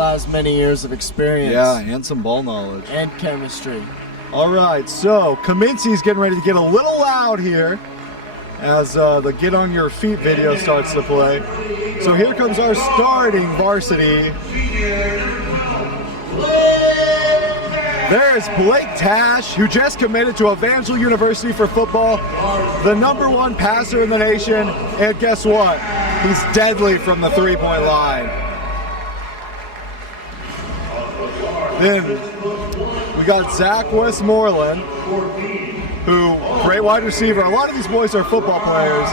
Has many years of experience. Yeah, and some ball knowledge. And chemistry. All right, so Kaminsky's getting ready to get a little loud here as the Get On Your Feet video starts to play. So here comes our starting varsity. There's Blake Tash, who just committed to Evangel University for football, the #1 passer in the nation, and guess what? He's deadly from the three-point line. Then we got Zach Westmoreland, who, great wide receiver. A lot of these boys are football players,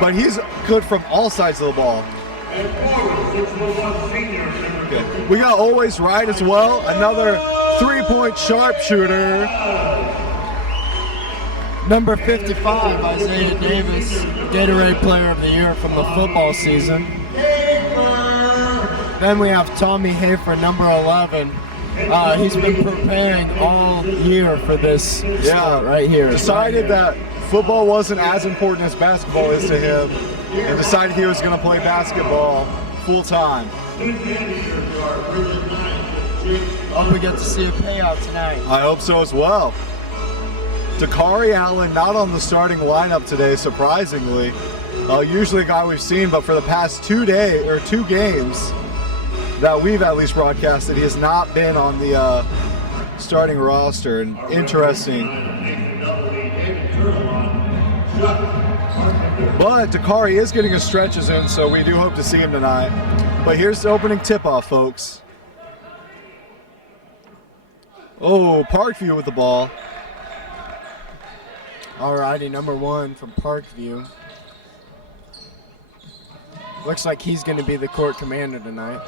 but he's good from all sides of the ball. Okay. We got Always Right as well, another three-point sharpshooter. Number 55, Isaiah Davis, Gatorade Player of the Year from the football season. Then we have Tommy Hafer, number 11. He's been preparing all year for this spot right here. Decided that football wasn't as important as basketball is to him, and decided he was going to play basketball full time. Hope we get to see a payout tonight. I hope so as well. Dakari Allen not on the starting lineup today, surprisingly. Usually a guy we've seen, but for the past 2 games that we've at least broadcasted, he has not been on the starting roster. And interesting. But Dakari is getting his stretches in, so we do hope to see him tonight. But here's the opening tip-off, folks. Oh, Parkview with the ball. Alrighty, #1 from Parkview. Looks like he's going to be the court commander tonight.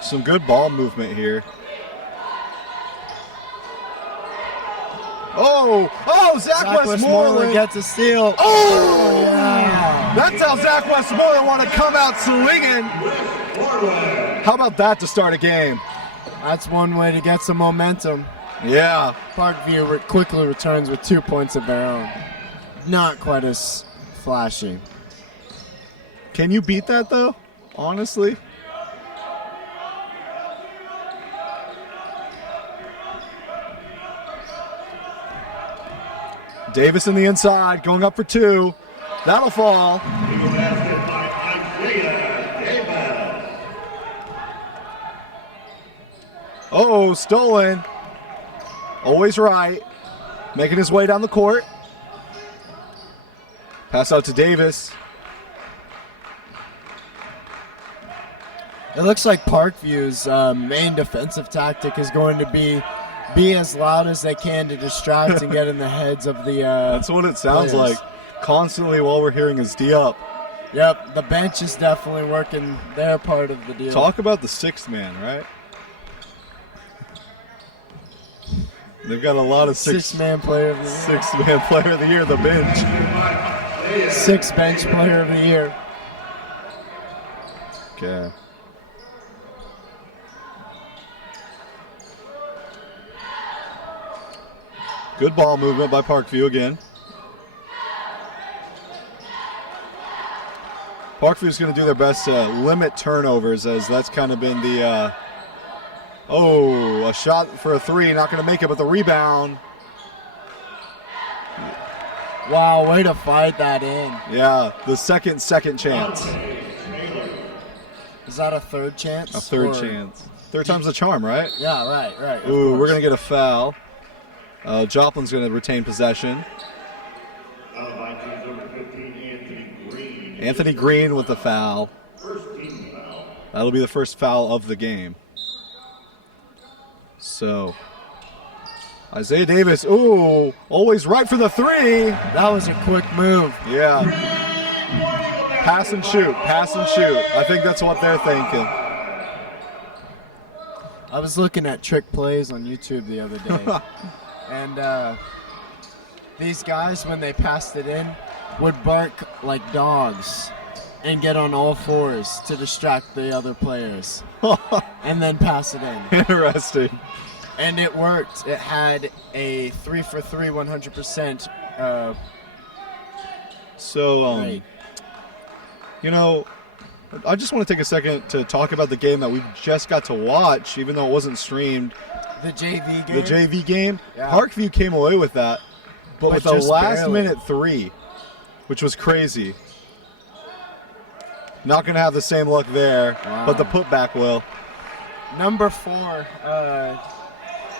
Some good ball movement here. Zach Westmoreland gets a steal. Oh, yeah. That's how Zach Westmoreland want to come out swinging. How about that to start a game? That's one way to get some momentum. Yeah. Parkview quickly returns with 2 points of their own. Not quite as flashy. Can you beat that, though? Honestly? Davis in the inside, going up for 2. That'll fall. Oh, stolen. Always Right. Making his way down the court. Pass out to Davis. It looks like Parkview's main defensive tactic is going to be as loud as they can to distract and get in the heads of the That's what it sounds players. like. Constantly all we're hearing is D up. Yep, the bench is definitely working their part of the deal. Talk about the sixth man, right? They've got a lot of six-man player of the year. Six-man player of the year, the bench. Six-bench player of the year. Okay. Good ball movement by Parkview again. Parkview's going to do their best to limit turnovers, as that's kind of been the a shot for a 3, not going to make it, but the rebound. Wow, way to fight that in. Yeah, the second chance. Is that a third chance? A third chance. Third time's the charm, right? Yeah, right. Ooh, we're going to get a foul. Joplin's going to retain possession. Anthony Green with the foul. That'll be the first foul of the game. So, Isaiah Davis, always right for the 3. That was a quick move. Yeah. Pass and shoot. I think that's what they're thinking. I was looking at trick plays on YouTube the other day. And these guys, when they passed it in, would bark like dogs and get on all fours to distract the other players and then pass it in. Interesting. And it worked. It had a 3 for 3, 100% So, Right. you know, I just want to take a second to talk about the game that we just got to watch, even though it wasn't streamed. The JV game. The JV game. Yeah. Parkview came away with that, but with a just last-minute 3, which was crazy. Not going to have the same luck there, but the putback will. Number 4,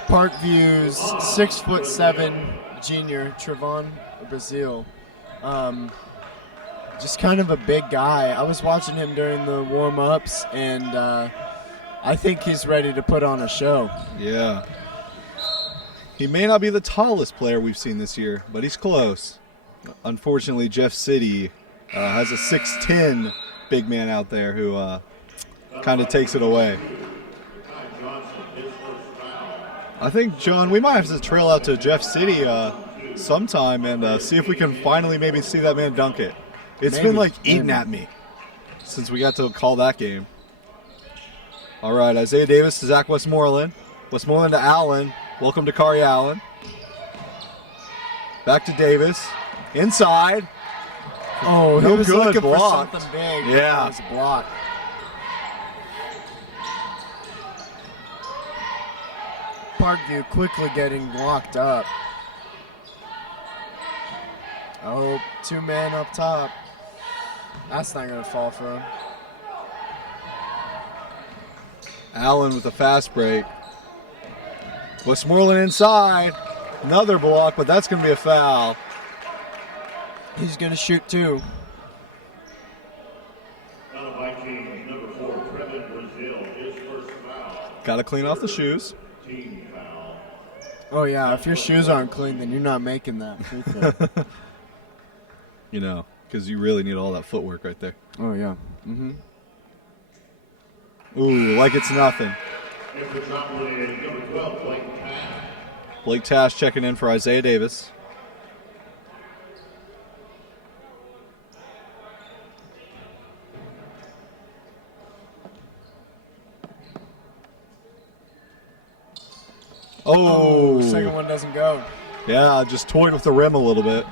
Parkview's 6'7" junior Trevon Brazil. Just kind of a big guy. I was watching him during the warm-ups, and I think he's ready to put on a show. Yeah. He may not be the tallest player we've seen this year, but he's close. Unfortunately, Jeff City has a 6'10" big man out there who kind of takes it away. I think, John, we might have to trail out to Jeff City sometime and see if we can finally maybe see that man dunk it. It's been like eating at me since we got to call that game. All right, Isaiah Davis to Zach Westmoreland. Westmoreland to Allen. Welcome to Kari Allen. Back to Davis. Inside. Oh, he No was good looking block. for something big. Yeah. It was blocked. Parkview quickly getting locked up. Oh, 2 men up top. That's not going to fall for him. Allen with a fast break. Westmoreland inside. Another block, but that's going to be a foul. He's going to shoot 2. Got to clean off the shoes. Oh, yeah. If your shoes aren't clean, then you're not making that free throw. You know, because you really need all that footwork right there. Oh, yeah. Mm-hmm. Ooh, like it's nothing. Blake Tash checking in for Isaiah Davis. Oh, second one doesn't go. Yeah, just toyed with the rim a little bit.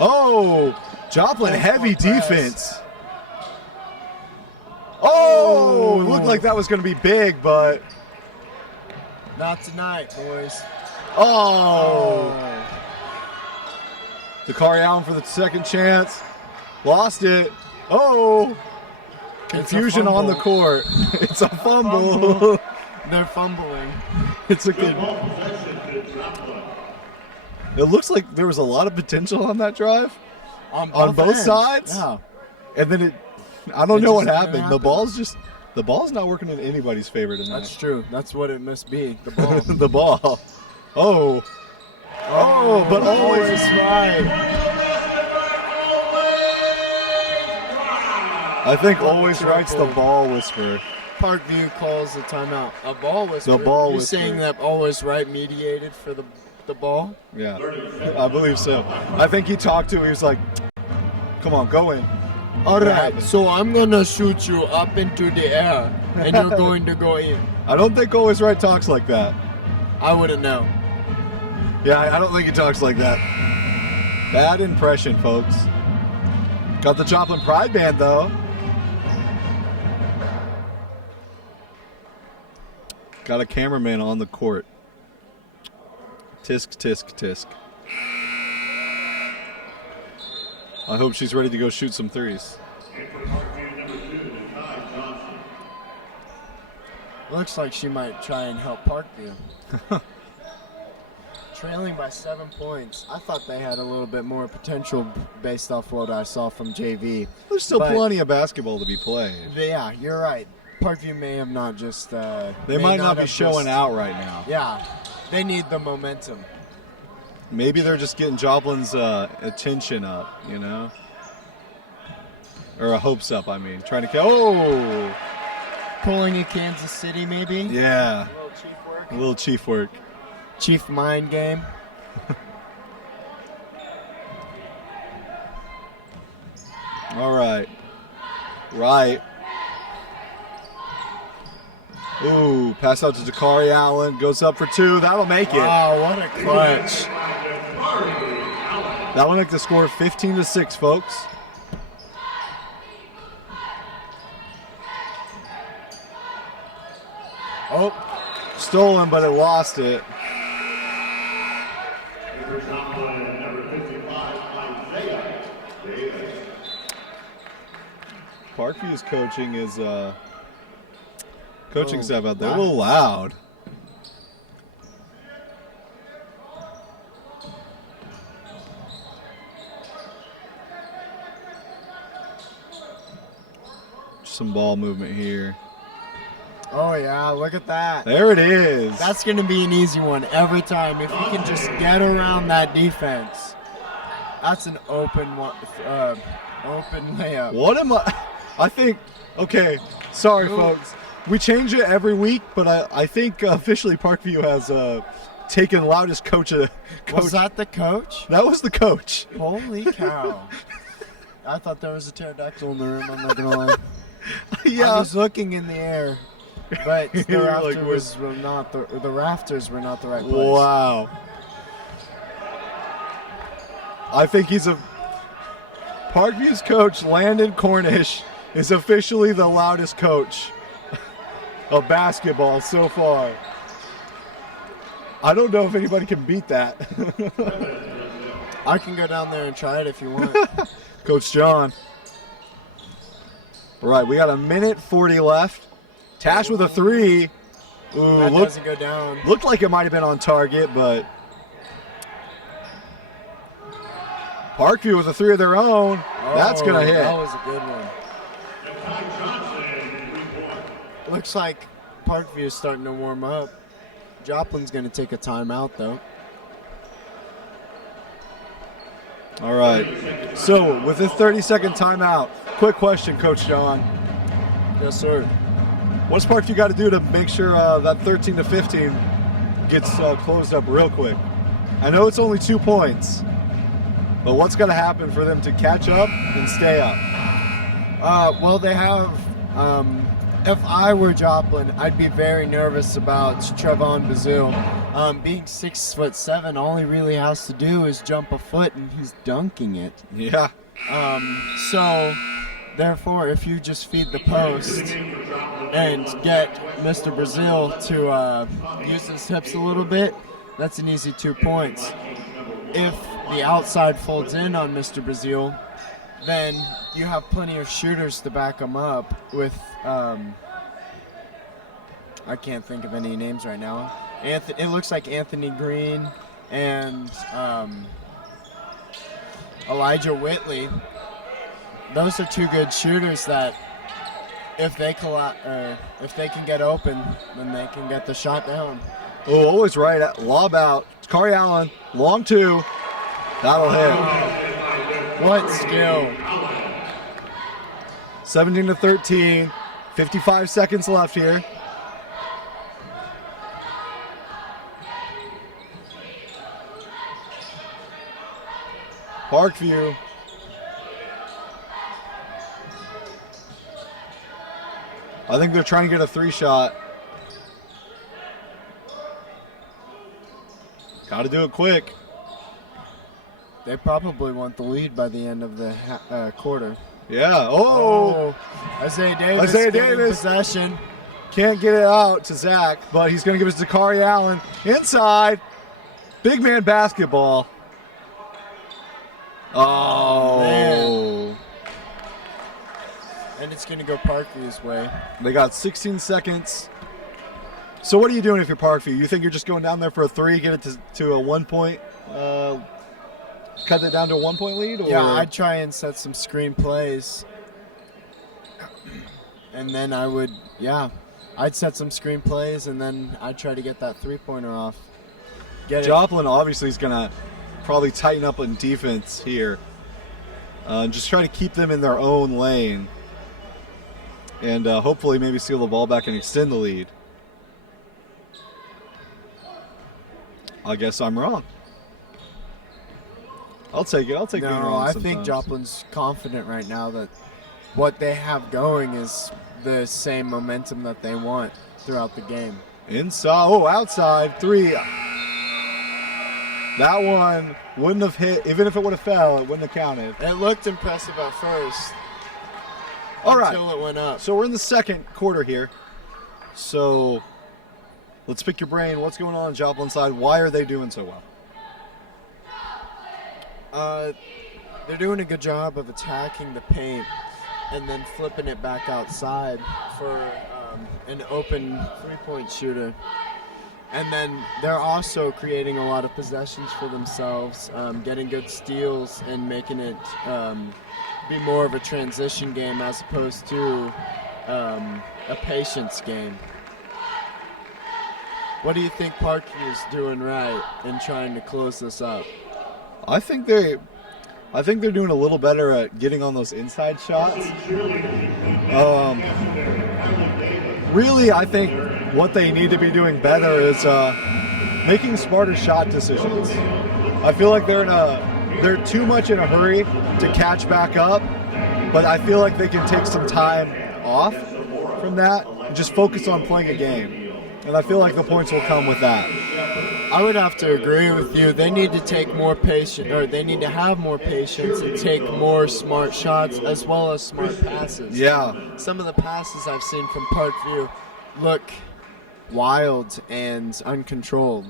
Oh, Joplin, heavy defense. Oh, it looked like that was going to be big, but. Not tonight, boys. Oh. Dakari Allen for the second chance. Lost it. Oh. Confusion on the court. It's a fumble. They're fumbling. It's a good. It looks like there was a lot of potential on that drive. On both ends. sides. Yeah. And then I don't know what just happened. happened. The ball's not working in anybody's favor tonight. That's true. That's what it must be. The ball. The ball. Oh. Oh, but always right. I think always writes the ball whisperer. Parkview calls the timeout. A ball whisperer. The ball You're whisperer. saying that always right mediated for the ball? Yeah, I believe so. I think he talked to him. He was like, come on, go in. All right, so I'm going to shoot you up into the air, and you're going to go in. I don't think always right talks like that. I wouldn't know. Yeah, I don't think he talks like that. Bad impression, folks. Got the Joplin Pride Band, though. Got a cameraman on the court. Tisk, tisk, tisk. I hope she's ready to go shoot some threes. Looks like she might try and help Parkview. Trailing by 7 points. I thought they had a little bit more potential based off what I saw from JV. There's still But- plenty of basketball to be played. Yeah, you're right. Parkview may have not just... They might not be have showing just- out right now. Yeah, they need the momentum. Maybe they're just getting Joplin's attention up, you know? Or hopes up, I mean. Trying to... Oh! Pulling a Kansas City, maybe? Yeah. A little chief work. A little chief work. Chief mind game. All right. Right. Ooh, pass out to Dakari Allen. Goes up for 2. That'll make it. Wow, what a clutch. That will make the score 15-6, folks. Oh, stolen, but it lost it. Parkview's coaching is coaching staff out there a little loud. Some ball movement here. Oh, yeah, look at that. There it is. That's going to be an easy one every time. If you can just get around that defense, that's an open layup. What am I think, okay, sorry, folks. We change it every week, but I think officially Parkview has taken loudest coach. Was that the coach? That was the coach. Holy cow. I thought there was a pterodactyl in the room, I'm not going to lie. Yeah. I was looking in the air, but the rafters, like, the rafters were not the right place. Wow. I think Parkview's coach, Landon Cornish, is officially the loudest coach of basketball so far. I don't know if anybody can beat that. I can go down there and try it if you want. Coach John. All right, we got 1:40 left. Tash with a three. Ooh, that doesn't go down. Looked like it might have been on target, but Parkview with a three of their own. That's going to hit. That was a good one. Looks like Parkview is starting to warm up. Joplin's going to take a timeout, though. All right. So with this 30-second timeout, quick question, Coach John. Yes, sir. What's Parkview got to do to make sure that 13-15 gets closed up real quick? I know it's only 2 points, but what's got to happen for them to catch up and stay up? Well, they have. If I were Joplin, I'd be very nervous about Trevon Bazil. Being 6'7", all he really has to do is jump a foot, and he's dunking it. Yeah. So, therefore, if you just feed the post and get Mr. Brazil to use his hips a little bit, that's an easy 2 points. If the outside folds in on Mr. Brazil, then you have plenty of shooters to back him up with, I can't think of any names right now. It looks like Anthony Green and Elijah Whitley. Those are two good shooters that if they can get open, then they can get the shot down. Oh, always right. Lob out. Kari Allen, long two. That'll hit. What skill. 17-13. 55 seconds left here. Parkview. I think they're trying to get a three shot. Got to do it quick. They probably want the lead by the end of the quarter. Yeah. Oh. Isaiah Davis. Possession. Can't get it out to Zach, but he's going to give it to Kari Allen. Inside. Big man basketball. Oh. Man. And it's going to go Parkview's way. They got 16 seconds. So what are you doing if you're Parkview? You think you're just going down there for a three, get it to a 1 point, cut it down to a 1 point lead? Or? Yeah, I'd try and set some screen plays. And then I'd set some screen plays, and then I'd try to get that three-pointer off. Joplin obviously is going to probably tighten up on defense here. Just try to keep them in their own lane. And hopefully maybe steal the ball back and extend the lead. I guess I'm wrong. I'll take it. Being wrong I sometimes. think Joplin's confident right now that what they have going is the same momentum that they want throughout the game. Inside. Oh, outside. Three. That one wouldn't have hit. Even if it would have fell, it wouldn't have counted. It looked impressive at first. All right. Until it went up. So we're in the second quarter here. So let's pick your brain. What's going on Joplin side? Why are they doing so well? They're doing a good job of attacking the paint and then flipping it back outside for an open three-point shooter. And then they're also creating a lot of possessions for themselves, getting good steals and making it be more of a transition game as opposed to a patience game. What do you think Parkview's doing right in trying to close this up? I think they're doing a little better at getting on those inside shots. Really, I think what they need to be doing better is making smarter shot decisions. I feel like they're too much in a hurry to catch back up, but I feel like they can take some time off from that and just focus on playing a game. And I feel like the points will come with that. I would have to agree with you. They need to take more patience, or they need to have more patience and take more smart shots as well as smart passes. Yeah. Some of the passes I've seen from Parkview look wild and uncontrolled.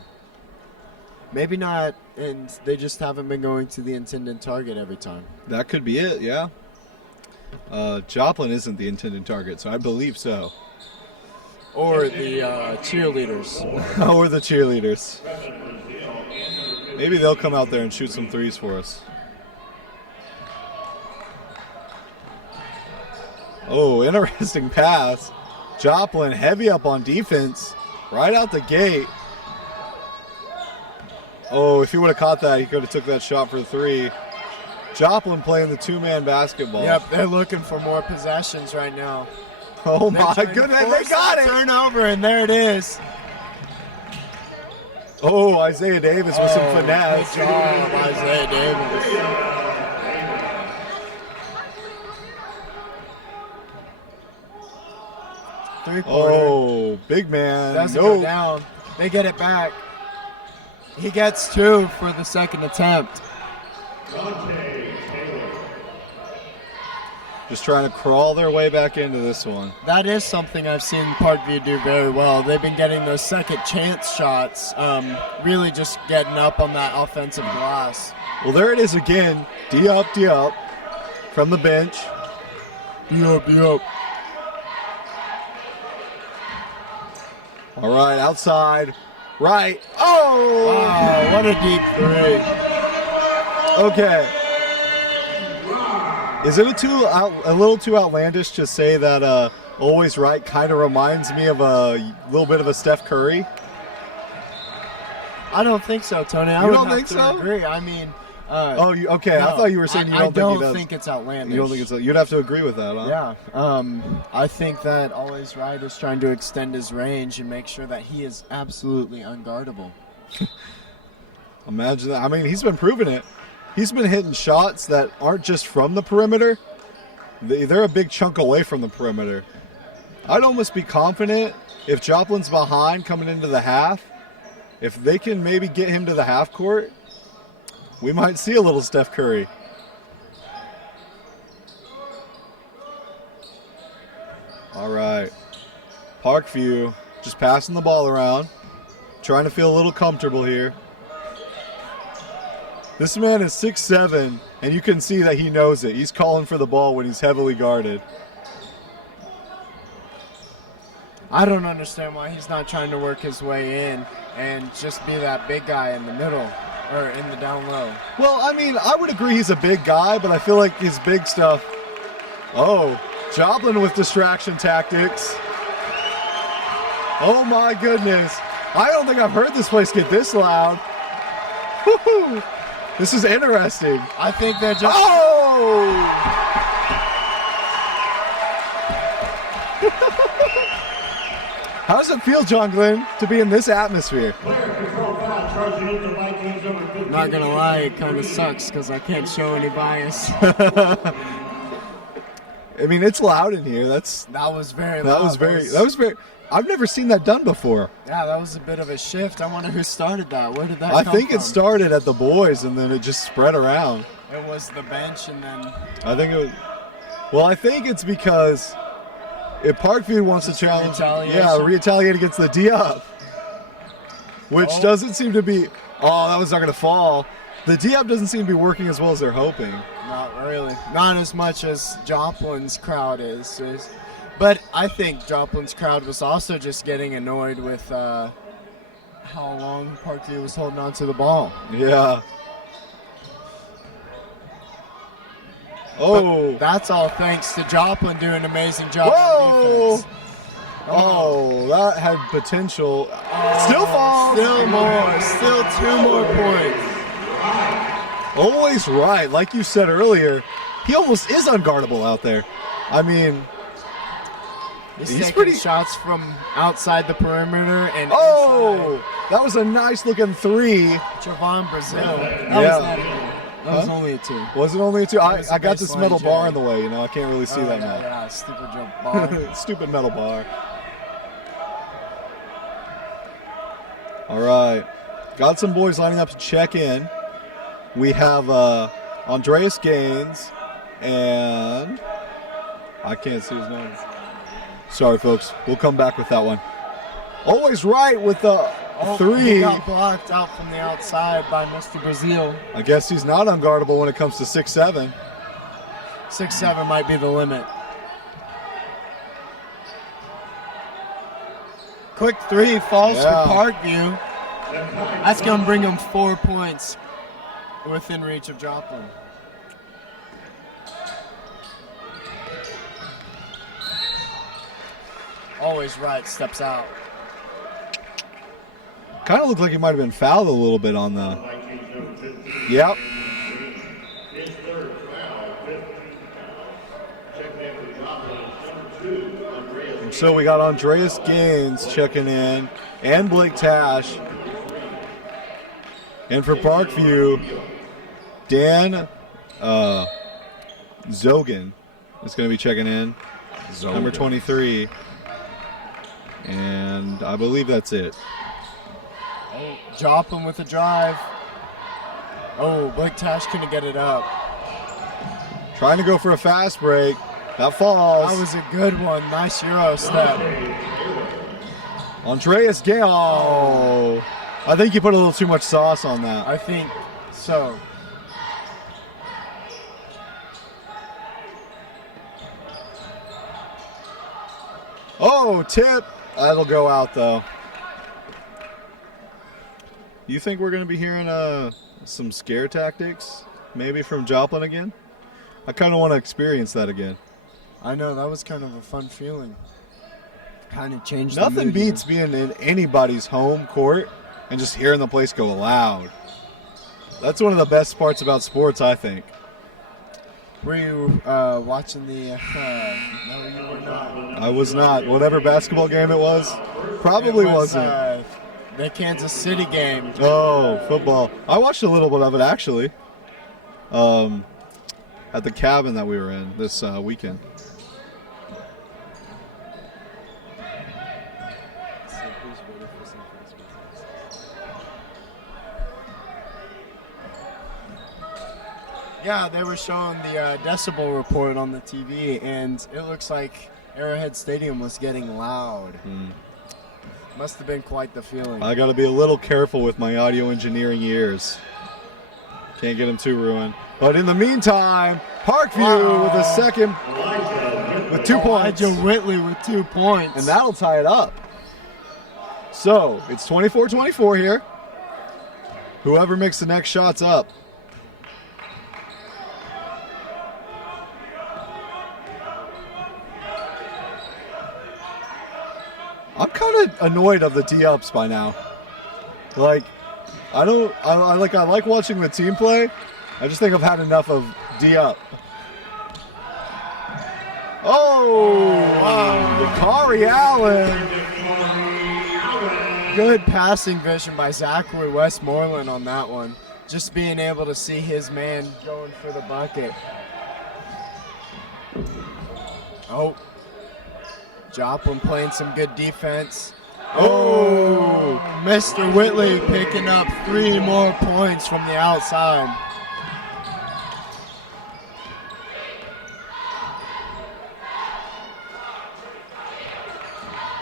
Maybe not, and they just haven't been going to the intended target every time. That could be it, yeah. Joplin isn't the intended target, so I believe so. Or the cheerleaders. Or the cheerleaders. Maybe they'll come out there and shoot some threes for us. Oh, interesting pass. Joplin heavy up on defense right out the gate. Oh, if he would have caught that, he could have took that shot for three. Joplin playing the two-man basketball. Yep, they're looking for more possessions right now. Oh my goodness, they got it! Turnover, and there it is. Oh, Isaiah Davis with some finesse. Good job, Isaiah Davis. Three-pointer. Oh, big man. Doesn't go down. They get it back. He gets two for the second attempt. Just trying to crawl their way back into this one. That is something I've seen Parkview do very well. They've been getting those second chance shots, really just getting up on that offensive glass. Well, there it is again. D up from the bench. D up. All right, outside. Right. Oh! Wow, what a deep three. Okay. Is it a little too outlandish to say that always right kind of reminds me of a little bit of a Steph Curry? I don't think so, Tony. I You would don't have think to so? agree. I mean, okay. no, I thought you were saying I don't think think it's outlandish. You don't think it's? You'd have to agree with that, huh? Yeah. I think that Always Right is trying to extend his range and make sure that he is absolutely unguardable. Imagine that. I mean, he's been proving it. He's been hitting shots that aren't just from the perimeter. They're a big chunk away from the perimeter. I'd almost be confident if Joplin's behind coming into the half, if they can maybe get him to the half court, we might see a little Steph Curry. All right. Parkview just passing the ball around, trying to feel a little comfortable here. This man is 6'7", and you can see that he knows it. He's calling for the ball when he's heavily guarded. I don't understand why he's not trying to work his way in and just be that big guy in the middle or in the down low. Well, I mean, I would agree he's a big guy, but I feel like his big stuff. Oh, Joplin with distraction tactics. Oh my goodness. I don't think I've heard this place get this loud. Woo-hoo. This is interesting. I think they're just... Oh! How does it feel, John Glenn, to be in this atmosphere? Not gonna lie, it kind of sucks because I can't show any bias. I mean, it's loud in here. That was very loud. That was very. I've never seen that done before. Yeah, that was a bit of a shift. I wonder who started that. Where did that I come think from? it started at the boys, and then it just spread around. It was the bench, and then... I think it was... Well, I think it's because if Parkview wants to challenge... retaliate against the D-up. Which doesn't seem to be... Oh, that was not going to fall. The D-up doesn't seem to be working as well as they're hoping. Not really. Not as much as Joplin's crowd is. But I think Joplin's crowd was also just getting annoyed with how long Parkview was holding on to the ball. Yeah. Oh. But that's all thanks to Joplin doing an amazing job Whoa. on defense. Oh, that had potential. Still falls. Still more. Still 2 more points. Always right. Like you said earlier, he almost is unguardable out there. I mean, he's taking pretty shots from outside the perimeter and inside. That was a nice looking 3. Javon Brazil. That was only a 2. Was it only a 2? I got this metal baseline bar in the way, you know. I can't really see that now. Yeah, stupid jump bar. Stupid metal bar. All right. Got some boys lining up to check in. We have Andreas Gaines and I can't see his name. Sorry, folks. We'll come back with that one. Always right with the 3. He got blocked out from the outside by Mr. Brazil. I guess he's not unguardable when it comes to 6'7". 6'7" might be the limit. Quick 3 falls for Parkview. That's going to bring him 4 points within reach of Joplin. Always right, steps out. Kind of looked like he might have been fouled a little bit on the... Yep. So we got Andreas Gaines checking in and Blake Tash. And for Parkview, Dan Zogan is going to be checking in. Number 23. And I believe that's it. Oh, Joplin with a drive. Oh, Blake Tash couldn't get it up. Trying to go for a fast break. That falls. That was a good one. Nice Euro step. Andreas Gaines. Oh, I think you put a little too much sauce on that. I think so. Oh, tip. That'll go out, though. You think we're going to be hearing some scare tactics, maybe from Joplin again? I kind of want to experience that again. I know, that was kind of a fun feeling. Kind of changed Nothing the mood beats being in anybody's home court and just hearing the place go loud. That's one of the best parts about sports, I think. Were you watching the... no, you were not. I was not. Whatever basketball game it was, probably wasn't. The Kansas City game. Oh, football. I watched a little bit of it, actually, at the cabin that we were in this weekend. Yeah, they were showing the decibel report on the TV, and it looks like Arrowhead Stadium was getting loud. Must have been quite the feeling. I got to be a little careful with my audio engineering ears. Can't get them too ruined. But in the meantime, Parkview with a second, with 2 points. Elijah Whitley with 2 points. And that'll tie it up. So it's 24-24 here. Whoever makes the next shot's up. I'm kind of annoyed of the D-ups by now. Like, I like watching the team play. I just think I've had enough of D-up. Oh, wow. Kari Allen. Good passing vision by Zachary Westmoreland on that one. Just being able to see his man going for the bucket. Oh. Joplin playing some good defense. Oh, Mr. Whitley picking up 3 more points from the outside.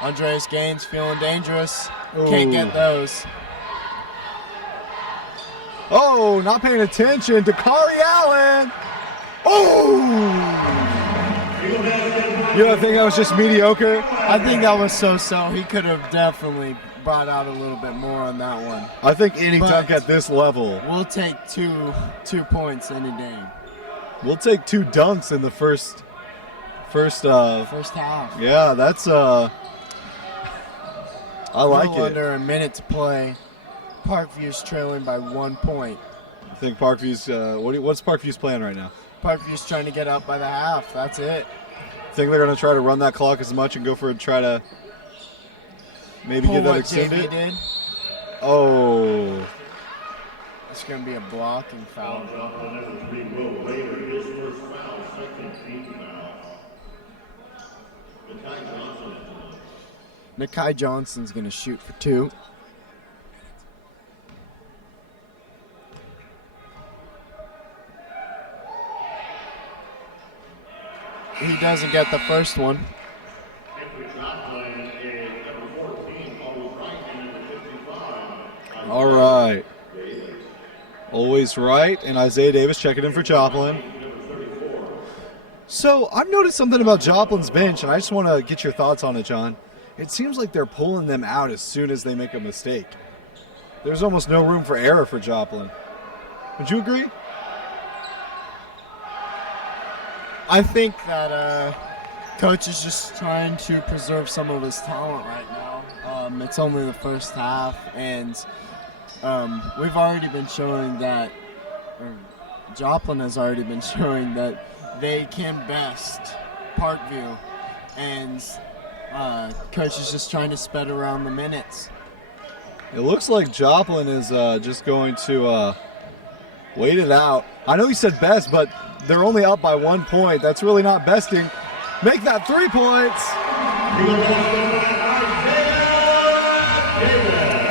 Andreas Gaines feeling dangerous. Can't get those. Oh, not paying attention to Kari Allen. Oh! You don't think that was just mediocre? I think that was so-so. He could have definitely brought out a little bit more on that one. I think any But dunk at this level. We'll take two points any day. We'll take 2 dunks in the first half. Yeah, that's I like Little it. under a minute to play. Parkview's trailing by 1 point. I think Parkview's what's Parkview's plan right now? Parkview's trying to get up by the half. That's it. Think they're going to try to run that clock as much and go for try to maybe Pull get that what extended? JV did. Oh. It's going to be a blocking foul. Nakai Johnson's going to shoot for 2. He doesn't get the first one. All right. Always right. And Isaiah Davis checking in for Joplin. So I've noticed something about Joplin's bench, and I just want to get your thoughts on it, John. It seems like they're pulling them out as soon as they make a mistake. There's almost no room for error for Joplin. Would you agree? I think that coach is just trying to preserve some of his talent right now. It's only the first half, and we've already been showing that, or Joplin has already been showing that they can best Parkview, and coach is just trying to spread around the minutes. It looks like Joplin is just going to wait it out. I know he said best, but they're only up by 1 point. That's really not besting. Make that 3 points.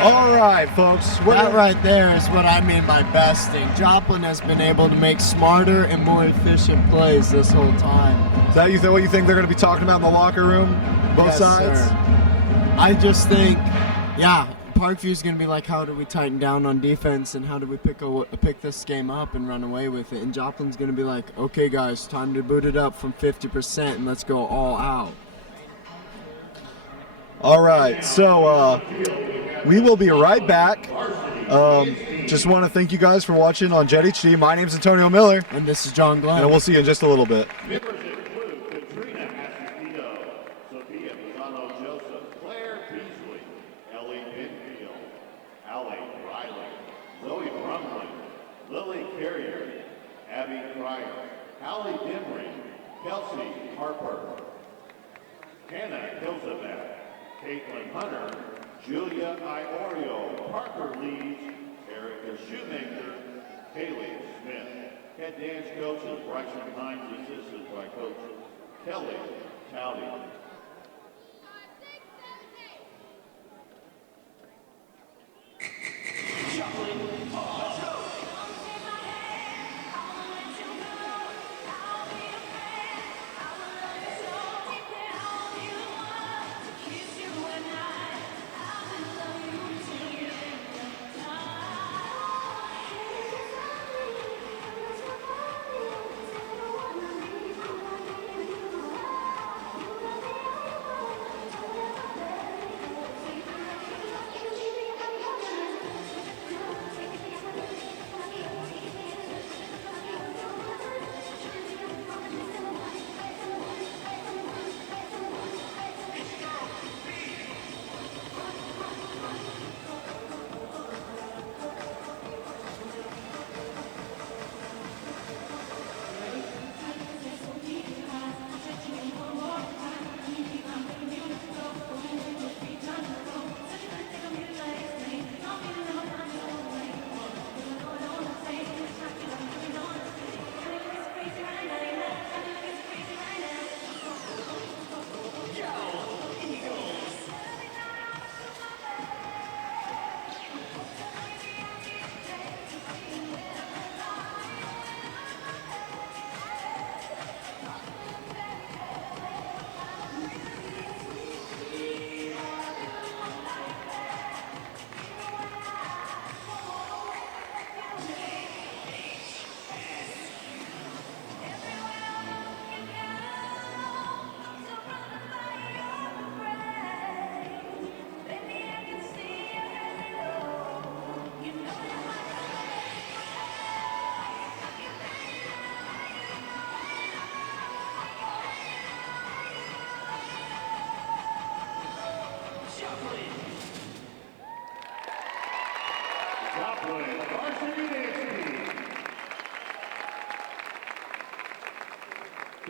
All right, folks. That right there is what I mean by besting. Joplin has been able to make smarter and more efficient plays this whole time. Is that what you think they're going to be talking about in the locker room? Both Yes, sides? sir. I just think, yeah, Parkview's going to be like, how do we tighten down on defense and how do we pick this game up and run away with it? And Joplin's going to be like, okay, guys, time to boot it up from 50% and let's go all out. All right, so we will be right back. Just want to thank you guys for watching on Jet HD. My name's Antonio Miller. And this is John Glenn. And we'll see you in just a little bit. Caitlin Hunter, Julia Iorio, Parker Leeds, Erica Shoemaker, Kaylee Smith. Head dance coaches Bryson Hines, assisted by Coach Kelly Towdy.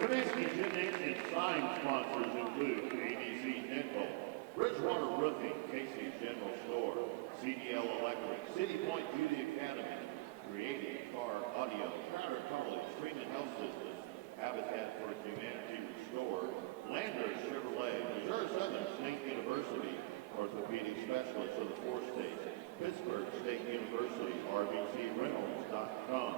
Kaminsky Gymnasium sign sponsors include ABC Dental, Bridgewater Roofing, Casey's General Store, CDL Electric, City Point Beauty Academy, Creative Car Audio, Crowder College, Freeman Health System, Habitat for Humanity Restored, Landers Chevrolet, Missouri Southern State University, Orthopedic Specialist of the 4 states, Pittsburgh State University, RBCReynolds.com,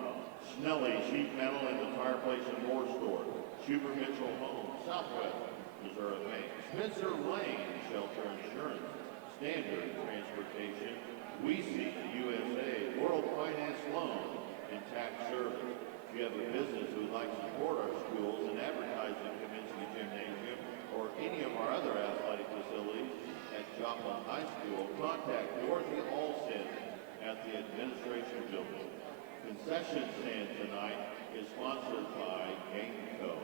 Snelly Sheet Metal and the Fireplace and More Store, Schuber Mitchell Home, Southwest Missouri Bank, Spencer Lane Shelter Insurance, Standard Transportation, WeSee USA, World Finance Loan, and Tax Service. If you have a business who would like to support our schools and advertise at Kaminsky Gymnasium or any of our other athletic facilities at Joplin High School, contact Dorothy Olsen at the Administration Building. Concession stand tonight is sponsored by Gameco.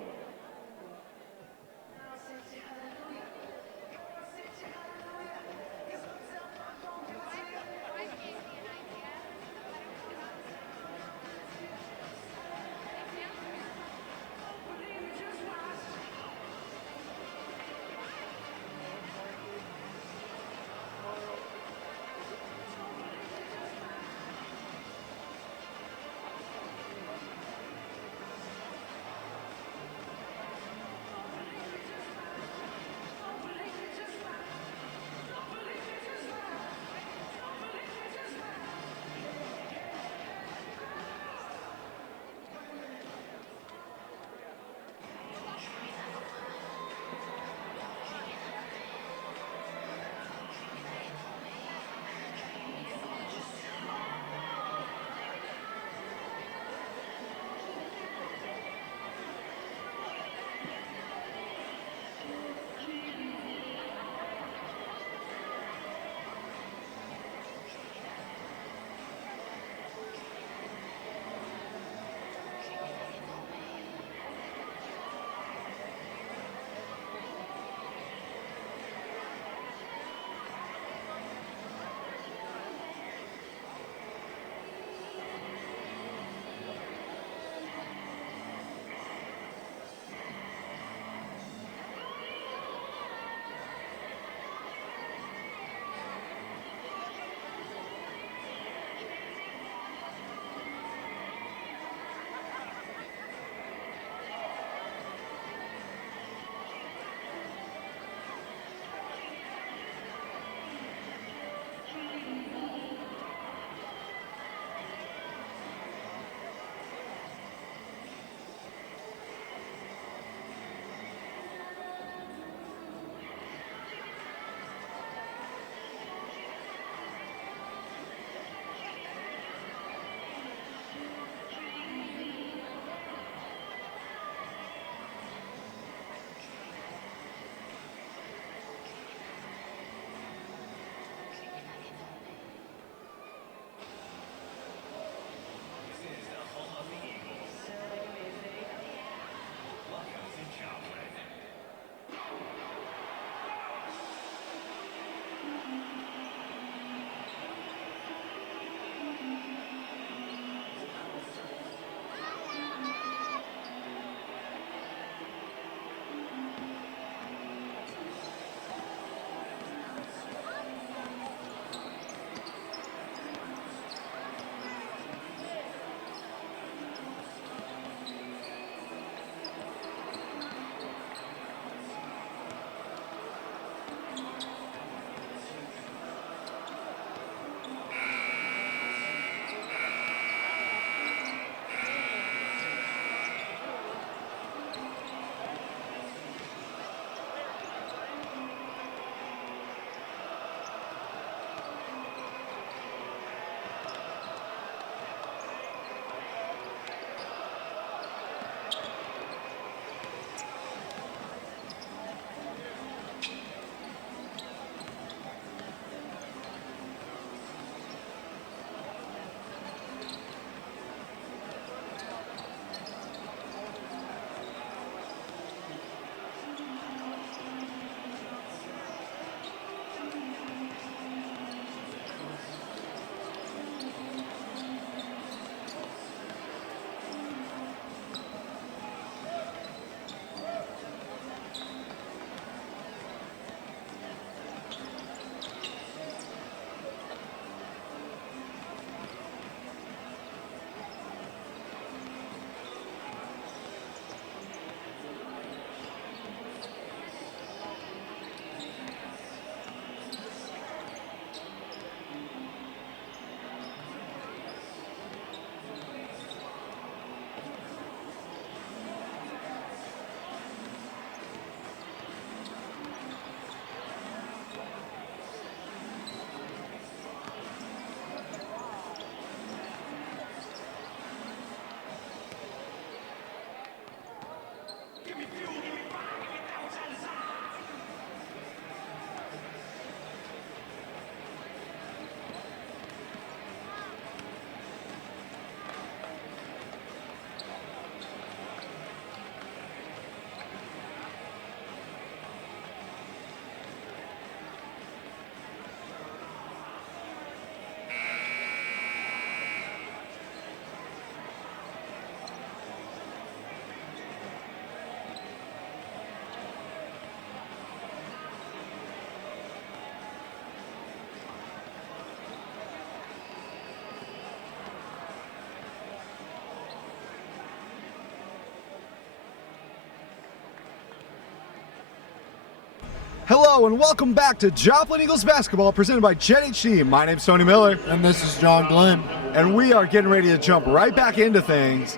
Hello and welcome back to Joplin Eagles basketball presented by Jet HD. My name's Tony Miller. And this is John Glenn. And we are getting ready to jump right back into things.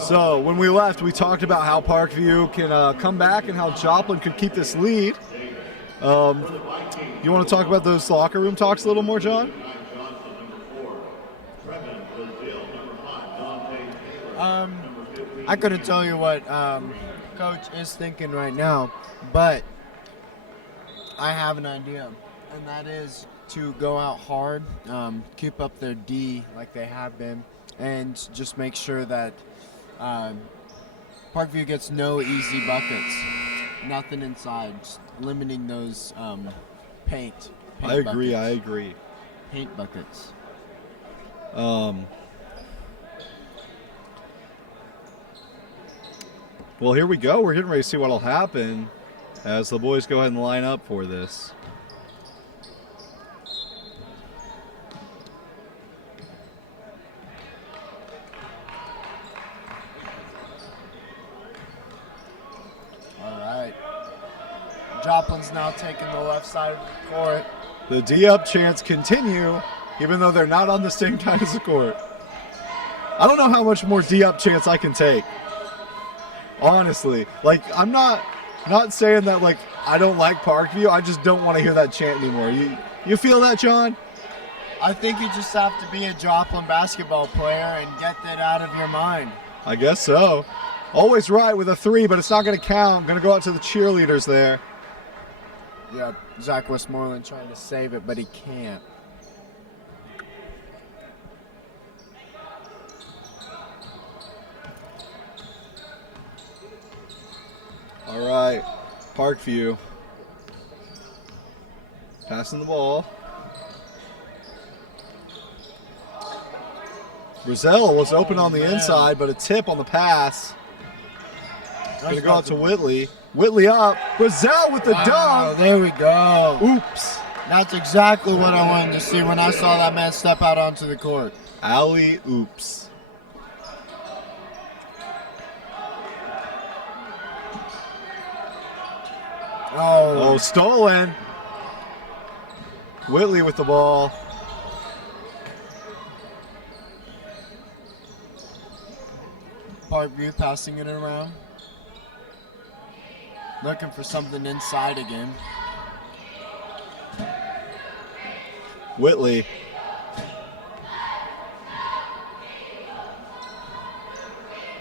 So when we left, we talked about how Parkview can come back and how Joplin could keep this lead. You want to talk about those locker room talks a little more, John? I couldn't tell you what Coach is thinking right now, but I have an idea, and that is to go out hard, keep up their D like they have been, and just make sure that Parkview gets no easy buckets, nothing inside, just limiting those paint I agree. buckets. I agree. Paint buckets. Well, here we go. We're getting ready to see what'll happen as the boys go ahead and line up for this. All right. Joplin's now taking the left side of the court. The D-up chants continue, even though they're not on the same side as the court. I don't know how much more D-up chants I can take. Honestly. Like, I'm not saying that, like, I don't like Parkview. I just don't want to hear that chant anymore. You feel that, John? I think you just have to be a Joplin basketball player and get that out of your mind. I guess so. Always right with a three, but it's not going to count. Going to go out to the cheerleaders there. Yeah, Zach Westmoreland trying to save it, but he can't. All right, Parkview. Passing the ball. Brazil was open on the inside, but a tip on the pass. Going to go out to Whitley. Whitley up. Brazil with the dunk. There we go. Oops. That's exactly what I wanted to see when I saw that man step out onto the court. Alley oops. Oh, stolen. Whitley with the ball. Parkview passing it around. Looking for something inside again. Whitley.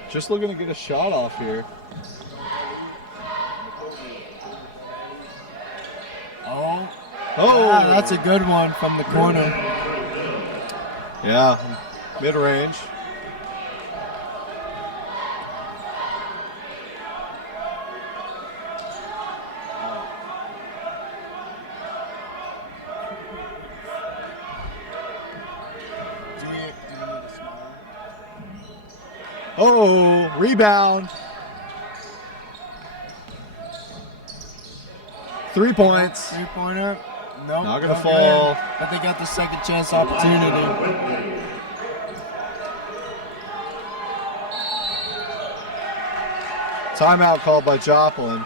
Just looking to get a shot off here. Oh, yeah, that's a good one from the corner. Yeah, mid-range. Oh, rebound. 3 points. Three-pointer. Nope, Not going to fall. Good. But they got the second chance opportunity. Timeout called by Joplin.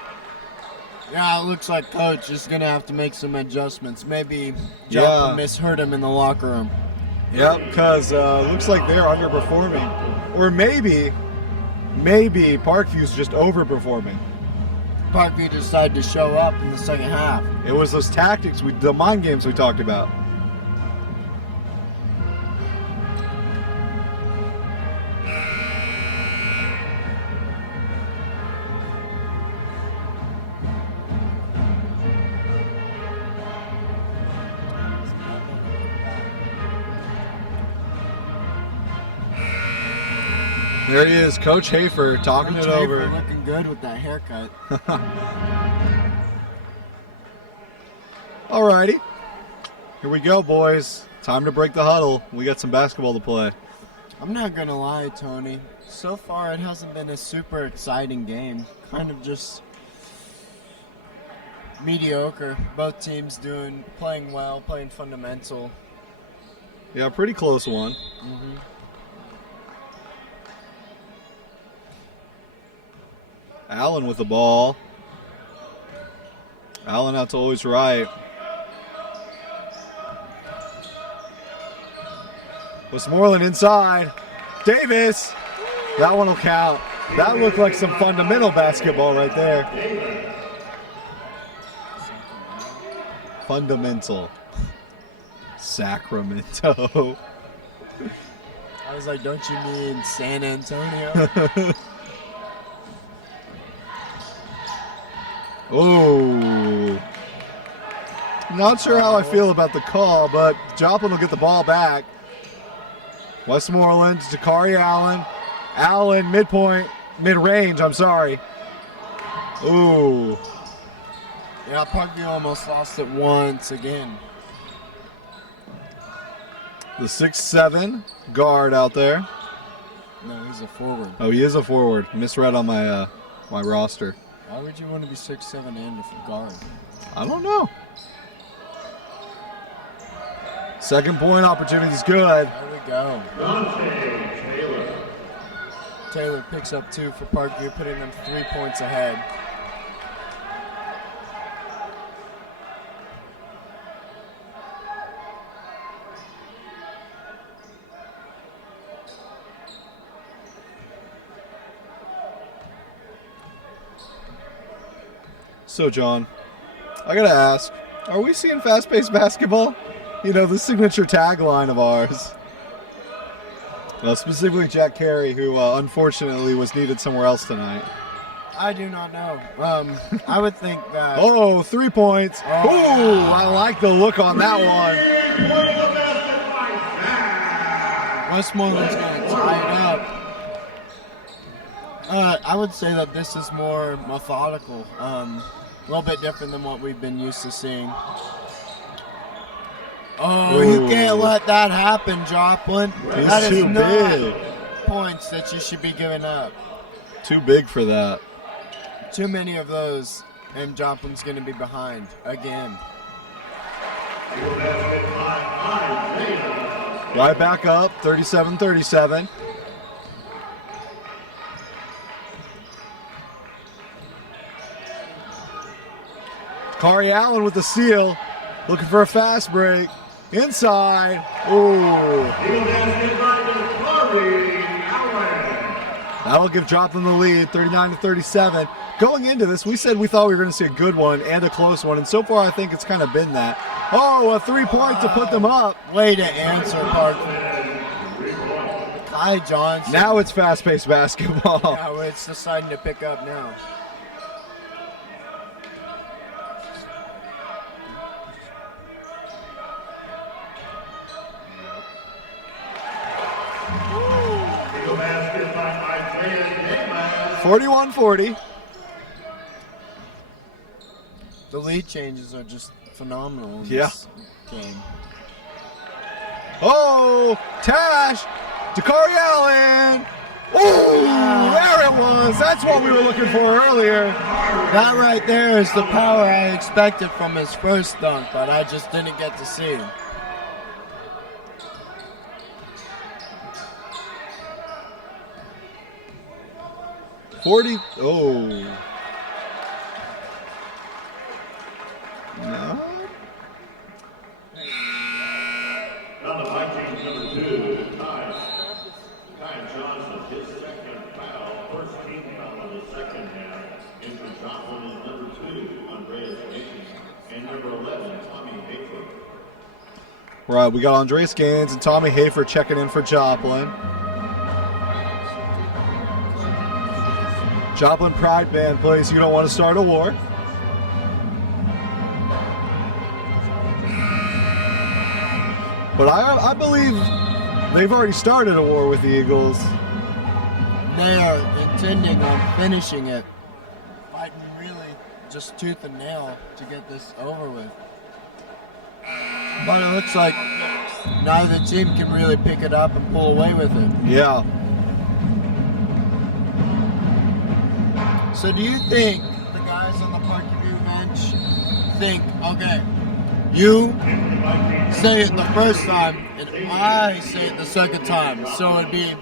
Yeah, it looks like Coach is going to have to make some adjustments. Maybe Joplin misheard him in the locker room. Yep, because looks like they're underperforming. Or maybe Parkview's just overperforming. Parkview decided to show up in the second half. It was those tactics, the mind games we talked about. There he is, Coach Hafer, talking Coach it over. Hafer looking good with that haircut. Alrighty. Here we go, boys. Time to break the huddle. We got some basketball to play. I'm not going to lie, Tony. So far, it hasn't been a super exciting game. Kind of just mediocre. Both teams playing well, playing fundamental. Yeah, pretty close one. Mm-hmm. Allen with the ball. Allen out to always right. Westmoreland inside. Davis. That one will count. That looked like some fundamental basketball right there. Fundamental. Sacramento. I was like, don't you mean San Antonio? Oh. Not sure how I feel about the call, but Joplin will get the ball back. Westmoreland, Jakari Allen. Allen, mid-range, I'm sorry. Ooh. Yeah, Parkview almost lost it once again. The 6'7" guard out there. No, he's a forward. Oh, he is a forward. Misread on my my roster. Why would you want to be 6'7" and a guard? I don't know. Second point opportunity is good. There we go. Taylor picks up 2 for Parkview, putting them 3 points ahead. So, John, I gotta ask, are we seeing fast-paced basketball? You know, the signature tagline of ours. Well, specifically Jack Carey, who unfortunately was needed somewhere else tonight. I do not know. I would think that... Oh, 3 points. Oh. Ooh, I like the look on that one. Westmoreland's going to tie it up. I would say that this is more methodical. A little bit different than what we've been used to seeing. Oh, you can't let that happen, Joplin. That is too not big. Points that you should be giving up. Too big for that. Too many of those, and Joplin's going to be behind again. Right back up, 37-37. Kari Allen with the steal, looking for a fast break. Inside. Ooh. That'll give Joplin the lead, 39-37. Going into this, we said we thought we were going to see a good one and a close one, and so far I think it's kind of been that. Oh, a 3-point to put them up. Way to answer, Parkview. Kai Johnson. Now it's fast-paced basketball. Yeah, it's deciding to pick up now. Basket by 41-40. The lead changes are just phenomenal in Yeah. this game. Oh, Tash, Jakari Allen. Ooh, there it was. That's what we were looking for earlier. That right there is the power I expected from his first dunk, but I just didn't get to see. 40. Oh. No. Down to high change number 2, Ty Johnson, his second foul, first team foul in the second half. In for Joplin is number 2, Andreas Gaines, and number 11, Tommy Hafer. Right, we got Andreas Gaines and Tommy Hafer checking in for Joplin. Joplin Pride Band plays You Don't Want to Start a War. But I believe they've already started a war with the Eagles. They are intending on finishing it, fighting really just tooth and nail to get this over with. But it looks like neither team can really pick it up and pull away with it. Yeah. So do you think the guys on the Parkview bench think, okay, you say it the first time and I say it the second time, so it'd be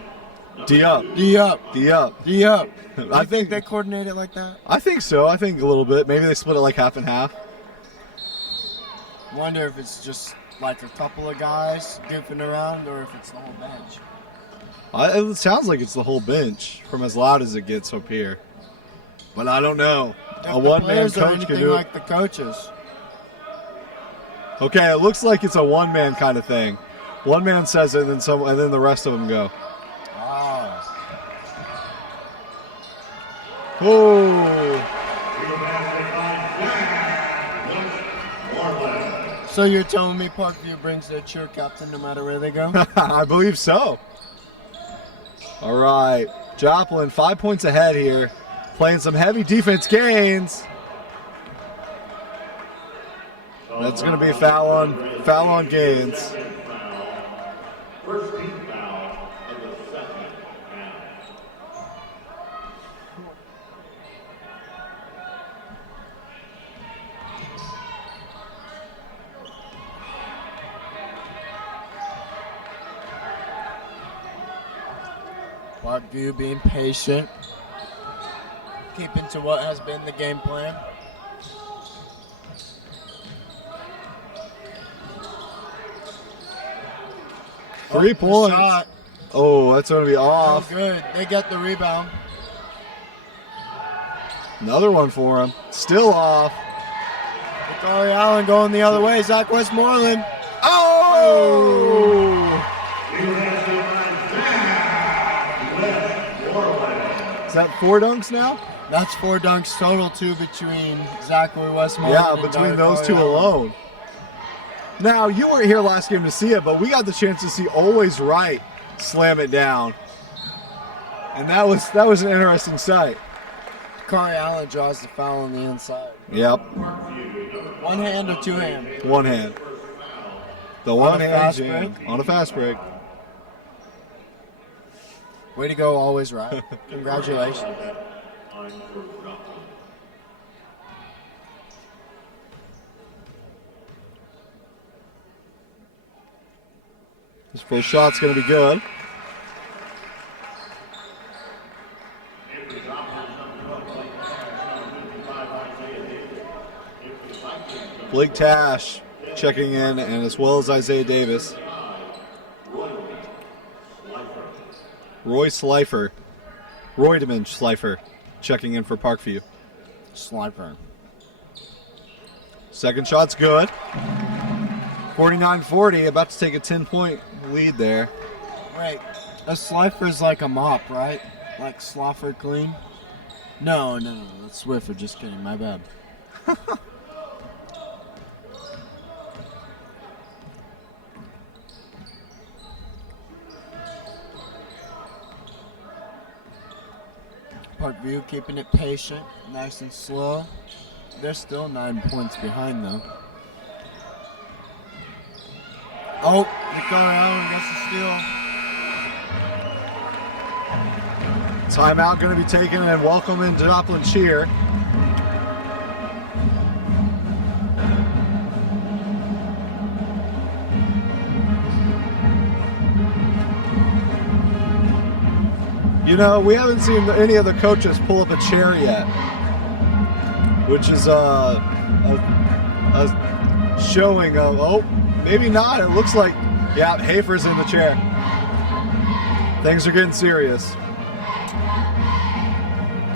D up. D up, D up. D up. I I think they coordinate it like that. I think so. I think a little bit. Maybe they split it like half and half. Wonder if it's just like a couple of guys goofing around or if it's the whole bench. It sounds like it's the whole bench from as loud as it gets up here. But I don't know. If A the one-man players are coach can anything do it. like the coaches. Okay, it looks like it's a one-man kind of thing. One man says it, and then the rest of them go. Oh. Oh. So you're telling me Parkview brings their cheer captain no matter where they go? I believe so. All right. Joplin, 5 points ahead here. Playing some heavy defense gains. That's going to be a foul on Gaines. First team foul of the second half. Parkview being patient, keeping to what has been the game plan. 3 points. Shot. Oh, that's going to be Oh, off. good. They get the rebound. Another one for him. Still off. Corey Allen going the other way. Zach Westmoreland. Oh! Is that 4 dunks now? That's 4 dunks total, 2 between Zachary Westmoreland. Yeah, and between Corey those 2 Allen. alone. Now, you weren't here last game to see it, but we got the chance to see Always Right slam it down. And that was an interesting sight. Corey Allen draws the foul on the inside. Yep. One hand or 2 hand? One hand. The On one a hand fast jam break? on a fast break. Way to go, always right. Congratulations. His first shot's going to be good. Blake Tash checking in, and as well as Isaiah Davis. Roy Slifer. Roydeman Slifer checking in for Parkview. Slifer. Second shot's good. 49-40, about to take a 10-point lead there. Wait, a Slifer's like a mop, right? Like Sloffer clean? No, that's Swiffer. Just kidding. My bad. Parkview keeping it patient, nice and slow. They're still 9 points behind though. Oh, Corey Allen gets the steal. Timeout going to be taken, and welcome in Joplin cheer. You know, we haven't seen any of the coaches pull up a chair yet, which is a showing of, oh, maybe not. It looks like, yeah, Hafer's in the chair. Things are getting serious.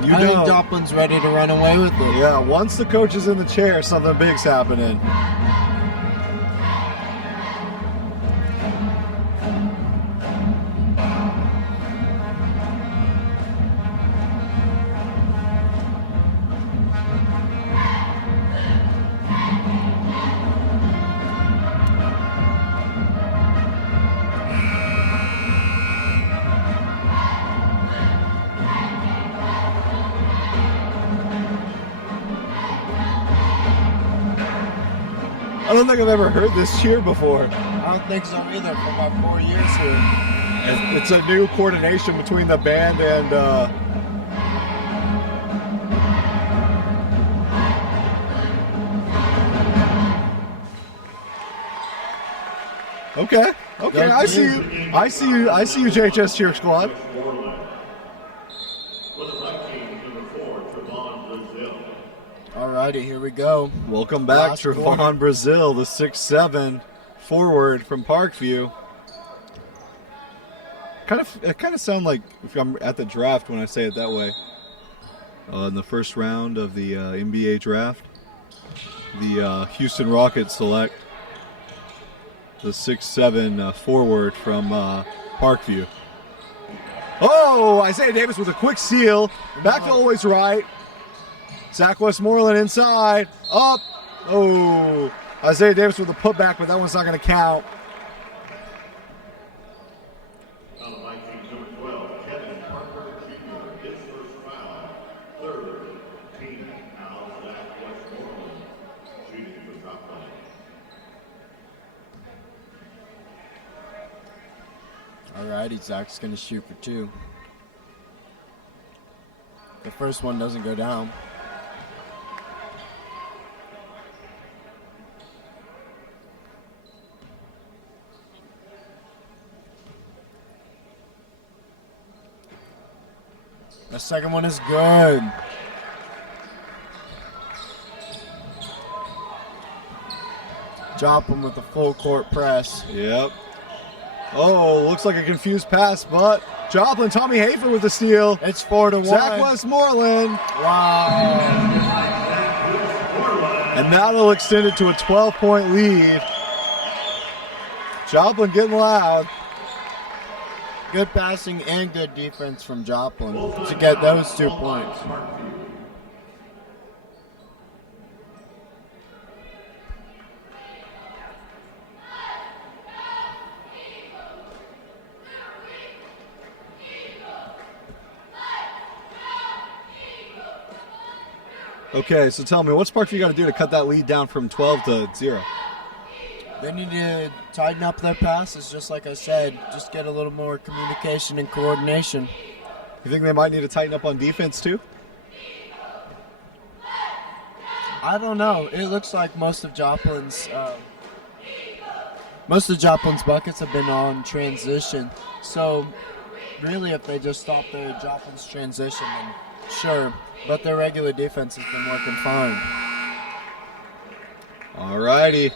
You I think know, Joplin's ready to run away with it. yeah, once the coach is in the chair, something big's happening. I don't think I've ever heard this cheer before. I don't think so either for about 4 years here. It's a new coordination between the band and Okay. I see you, JHS cheer squad. For the right team, number 4, Trevon Brazil. All right. Alrighty, here we go. Welcome back, Last Trevon quarter. Brazil, the 6'7" forward from Parkview. It kind of sound like if I'm at the draft when I say it that way. In the first round of the NBA draft, the Houston Rockets select the 6'7" forward from Parkview. Oh, Isaiah Davis with a quick steal. Back to always right. Zach Westmoreland inside. Up. Oh, Isaiah Davis with a putback, but that one's not going to count. Alrighty, Zach's going to shoot for 2. The first one doesn't go down. The second one is good. Joplin with the full court press. Yep. Oh, looks like a confused pass, but Joplin, Tommy Hafer with the steal. It's 4-1. Zach Westmoreland. Wow. And that'll extend it to a 12-point lead. Joplin getting loud. Good passing and good defense from Joplin to get those 2 points. Okay, so tell me, what's Parkview got to do to cut that lead down from 12 to 0? They need to tighten up their passes, just like I said. Just get a little more communication and coordination. You think they might need to tighten up on defense too? I don't know. It looks like most of Joplin's buckets have been on transition. So really, if they just stop their Joplin's transition, then sure. But their regular defense has been working fine. All righty.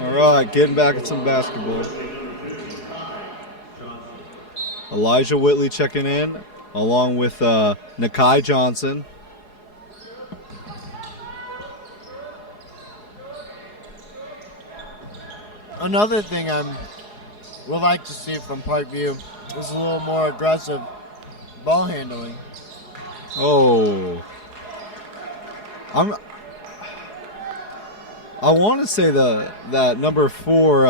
All right, getting back at some basketball. Elijah Whitley checking in, along with Nakai Johnson. Another thing would like to see from Parkview is a little more aggressive ball handling. Oh. I want to say that number 4,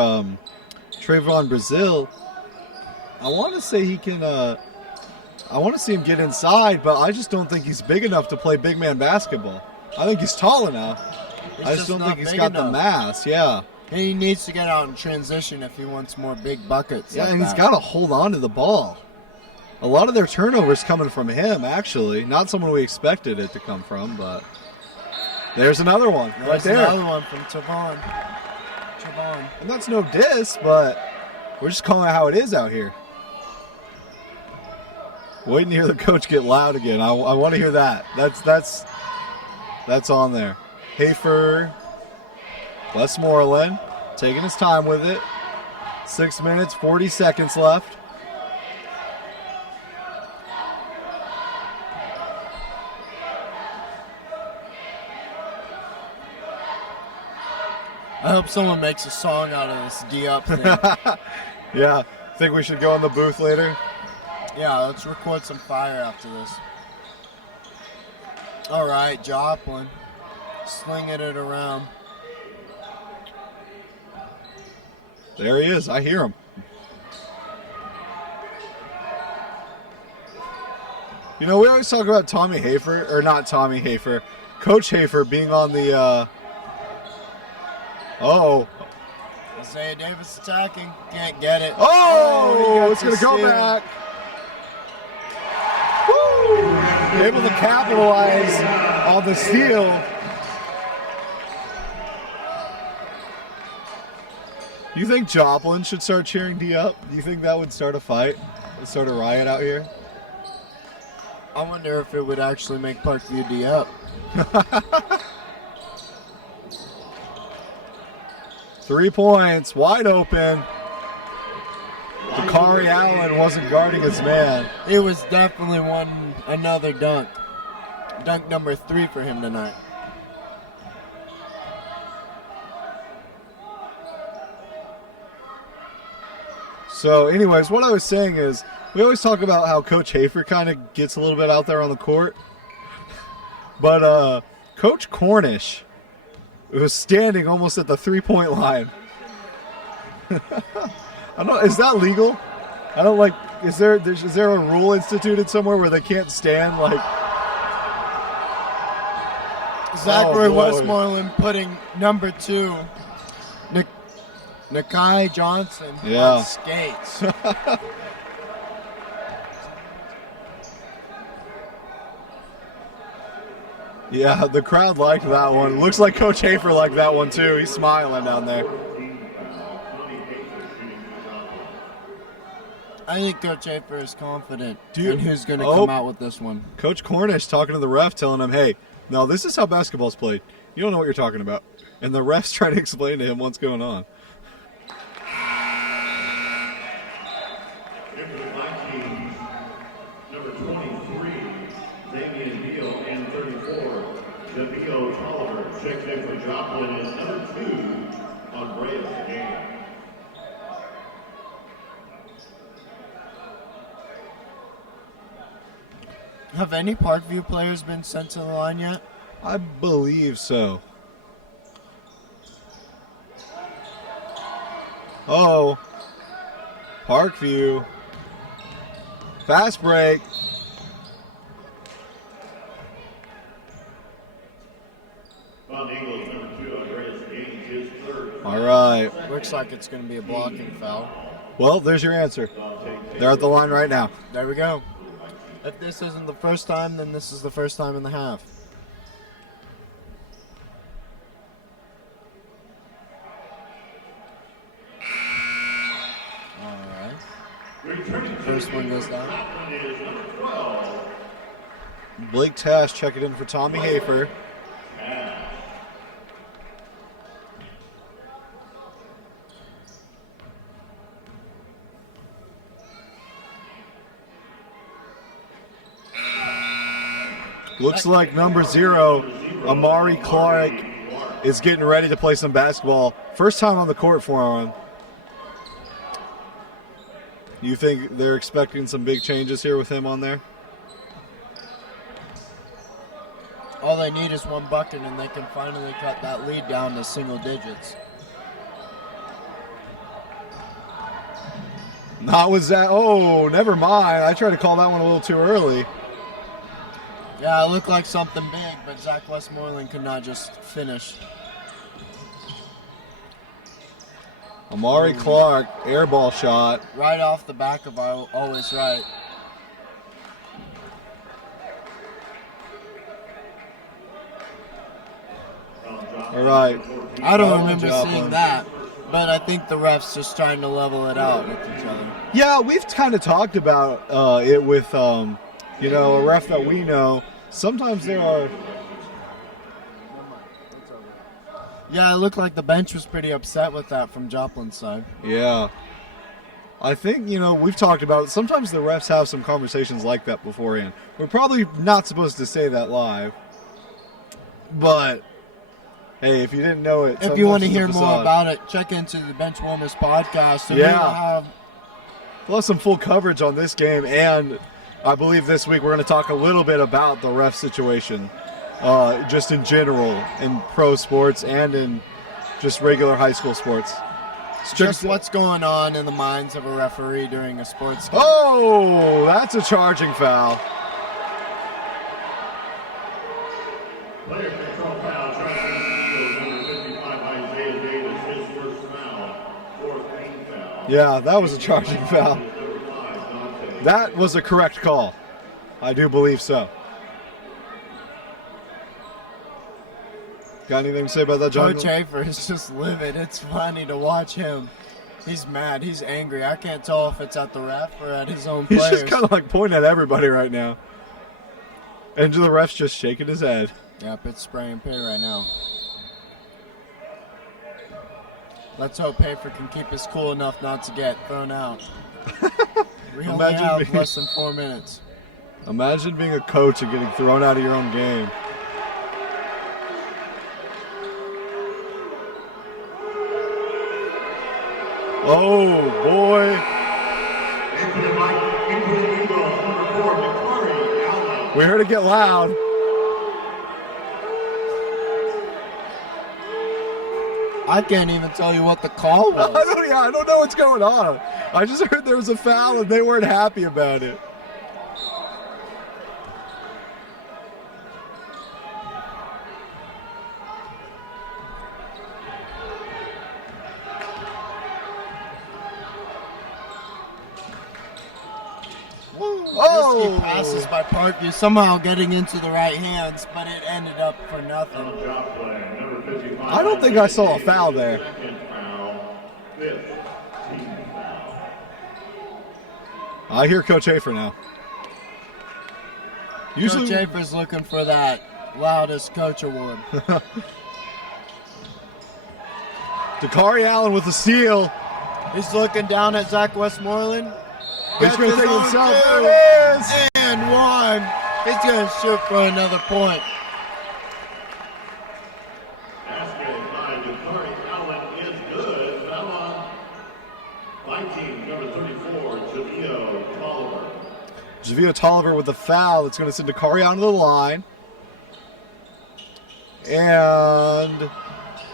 Trevon Brazil, I want to say he can, I want to see him get inside, but I just don't think he's big enough to play big man basketball. I think he's tall enough. I just don't think he's got the mass, yeah. He needs to get out in transition if he wants more big buckets. Yeah, like and he's that. got to hold on to the ball. A lot of their turnovers coming from him, actually. Not someone we expected it to come from, but there's another one right there. Another one from Trevon. And that's no diss, but we're just calling it how it is out here. Waiting to hear the coach get loud again. I want to hear that. That's on there. Hafer, Westmoreland, taking his time with it. 6 minutes, 40 seconds left. I hope someone makes a song out of this D-Up thing. Yeah, think we should go in the booth later? Yeah, let's record some fire after this. All right, Joplin, slinging it around. There he is. I hear him. You know, we always talk about Tommy Hafer, or not Tommy Hafer, Coach Hafer being on the, Isaiah Davis attacking. Can't get it. Oh, it's going to go back. Woo! Able to capitalize on the steal. You think Joplin should start cheering D up? Do you think that would start a fight? Start a riot out here? I wonder if it would actually make Parkview D up. 3 points, wide open. Dakari Allen wasn't guarding his man. It was definitely another dunk. Dunk number 3 for him tonight. So anyways, what I was saying is, we always talk about how Coach Hafer kind of gets a little bit out there on the court. But Coach Cornish was standing almost at the 3-point line. I don't. Is that legal? I don't like. Is there a rule instituted somewhere where they can't stand like? Zachary Westmoreland putting number 2, Nakai Johnson, on skates. Yeah, the crowd liked that one. Looks like Coach Hafer liked that one too. He's smiling down there. I think Coach Hafer is confident in who's going to come out with this one. Coach Cornish talking to the ref, telling him, hey, no, this is how basketball's played. You don't know what you're talking about. And the ref's trying to explain to him what's going on. Number 23, Damian Beal, and 34, DeVio Tolliver. Checks in for Joplin and number 2, Andreas Gaines. Have any Parkview players been sent to the line yet? I believe so. Oh, Parkview. Fast break. All right. Looks like it's going to be a blocking foul. Well, there's your answer. They're at the line right now. There we go. If this isn't the first time, then this is the first time in the half. All right. First one goes down. Blake Tash checking in for Tommy Hafer. Looks like number 0, Amari Clark, is getting ready to play some basketball. First time on the court for him. You think they're expecting some big changes here with him on there? All they need is one bucket, and they can finally cut that lead down to single digits. Not with Zach. Oh, never mind. I tried to call that one a little too early. Yeah, it looked like something big, but Zach Westmoreland could not just finish. Amari Clark, airball shot. Right off the back of our Always Right. All right. I don't remember seeing that, but I think the ref's just trying to level it out with each other. Yeah, we've kind of talked about it with, a ref that we know. Sometimes there are... Yeah, it looked like the bench was pretty upset with that from Joplin's side. Yeah. I think, we've talked about it. Sometimes the refs have some conversations like that beforehand. We're probably not supposed to say that live. But, hey, if you didn't know it... If you want to hear more about it, check into the Benchwarmers podcast. Yeah. We'll have some full coverage on this game, and I believe this week we're going to talk a little bit about the ref situation. Just in general, in pro sports and in just regular high school sports. Just what's going on in the minds of a referee during a sports game. Oh, that's a charging foul. Player control foul, charging number 55, Isaiah Davis, his first foul. Yeah, that was a charging foul. That was a correct call. I do believe so. Got anything to say about that, John? Coach Hafer is just livid. It's funny to watch him. He's mad. He's angry. I can't tell if it's at the ref or at his own He's players. just kind of like pointing at everybody right now. And the ref's just shaking his head. Yep, it's spray and pay right now. Let's hope Hafer can keep his cool enough not to get thrown out. We only have less than 4 minutes. Imagine being a coach and getting thrown out of your own game. Oh, boy. We heard it get loud. I can't even tell you what the call was. I don't know what's going on. I just heard there was a foul and they weren't happy about it. Risky passes by Parkview, somehow getting into the right hands, but it ended up for nothing. I don't think I saw a foul there. I hear Coach Hafer now. Coach Hafer's looking for that loudest coach award. Dakari Allen with the steal. He's looking down at Zach Westmoreland. He's going to think himself. There it is! And one. He's going to shoot for another point. Basket by Dakari Allen is good. Foul on my team, number 34, Javio Tolliver. Javio Tolliver with the foul. That's going to send Dakari Allen to the line. And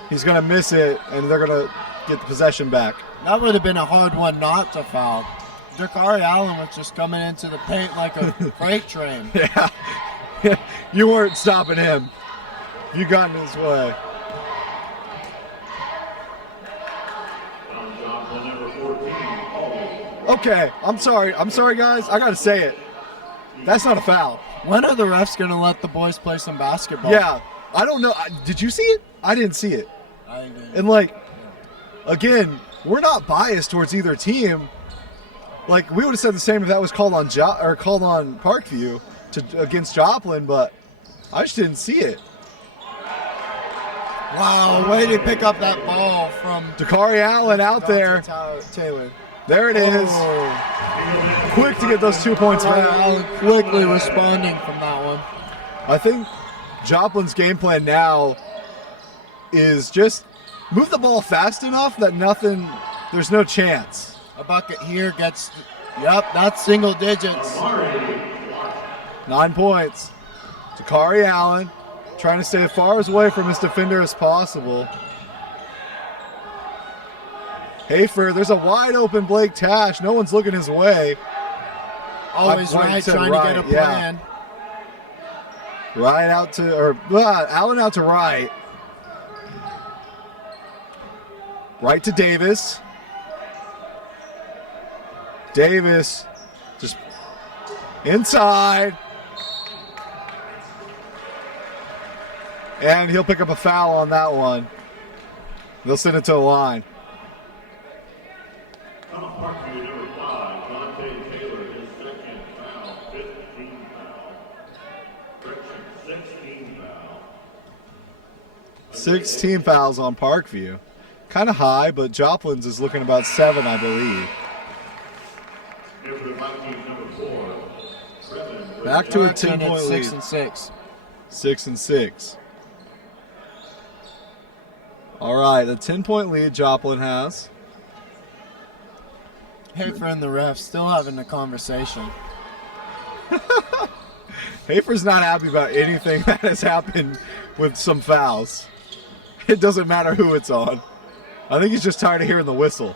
he's going to miss it, and they're going to get the possession back. That would have been a hard one not to foul. Dakari Allen was just coming into the paint like a freight train. Yeah. You weren't stopping him. You got in his way. Okay, I'm sorry, guys. I got to say it. That's not a foul. When are the refs going to let the boys play some basketball? Yeah, I don't know. Did you see it? I didn't see it. I didn't. And, again, we're not biased towards either team. We would have said the same if that was called on Parkview against Joplin, but I just didn't see it. Wow, way to pick up that ball from Dakari Allen out there. Taylor. There it is. Oh. Quick to get those 2 points back. Allen quickly responding from that one. I think Joplin's game plan now is just move the ball fast enough that there's no chance. A bucket here gets, that's single digits. 9 points. Dakari Allen trying to stay as far away from his defender as possible. Hafer, there's a wide open Blake Tash. No one's looking his way. Always trying to get a plan. Yeah. Allen out to right. Right to Davis. Davis just inside. And he'll pick up a foul on that one. They'll send it to the line. Parkview, number 5, Dante Taylor, his second foul, 15 foul. Correction, 16 foul. 16 fouls on Parkview. Kind of high, but Joplin's is looking about 7, I believe. Back to a 10-point lead. 6 and 6. 6 and 6. All right, the 10-point lead Joplin has. Hafer and the refs still having a conversation. Hafer's not happy about anything that has happened with some fouls. It doesn't matter who it's on. I think he's just tired of hearing the whistle.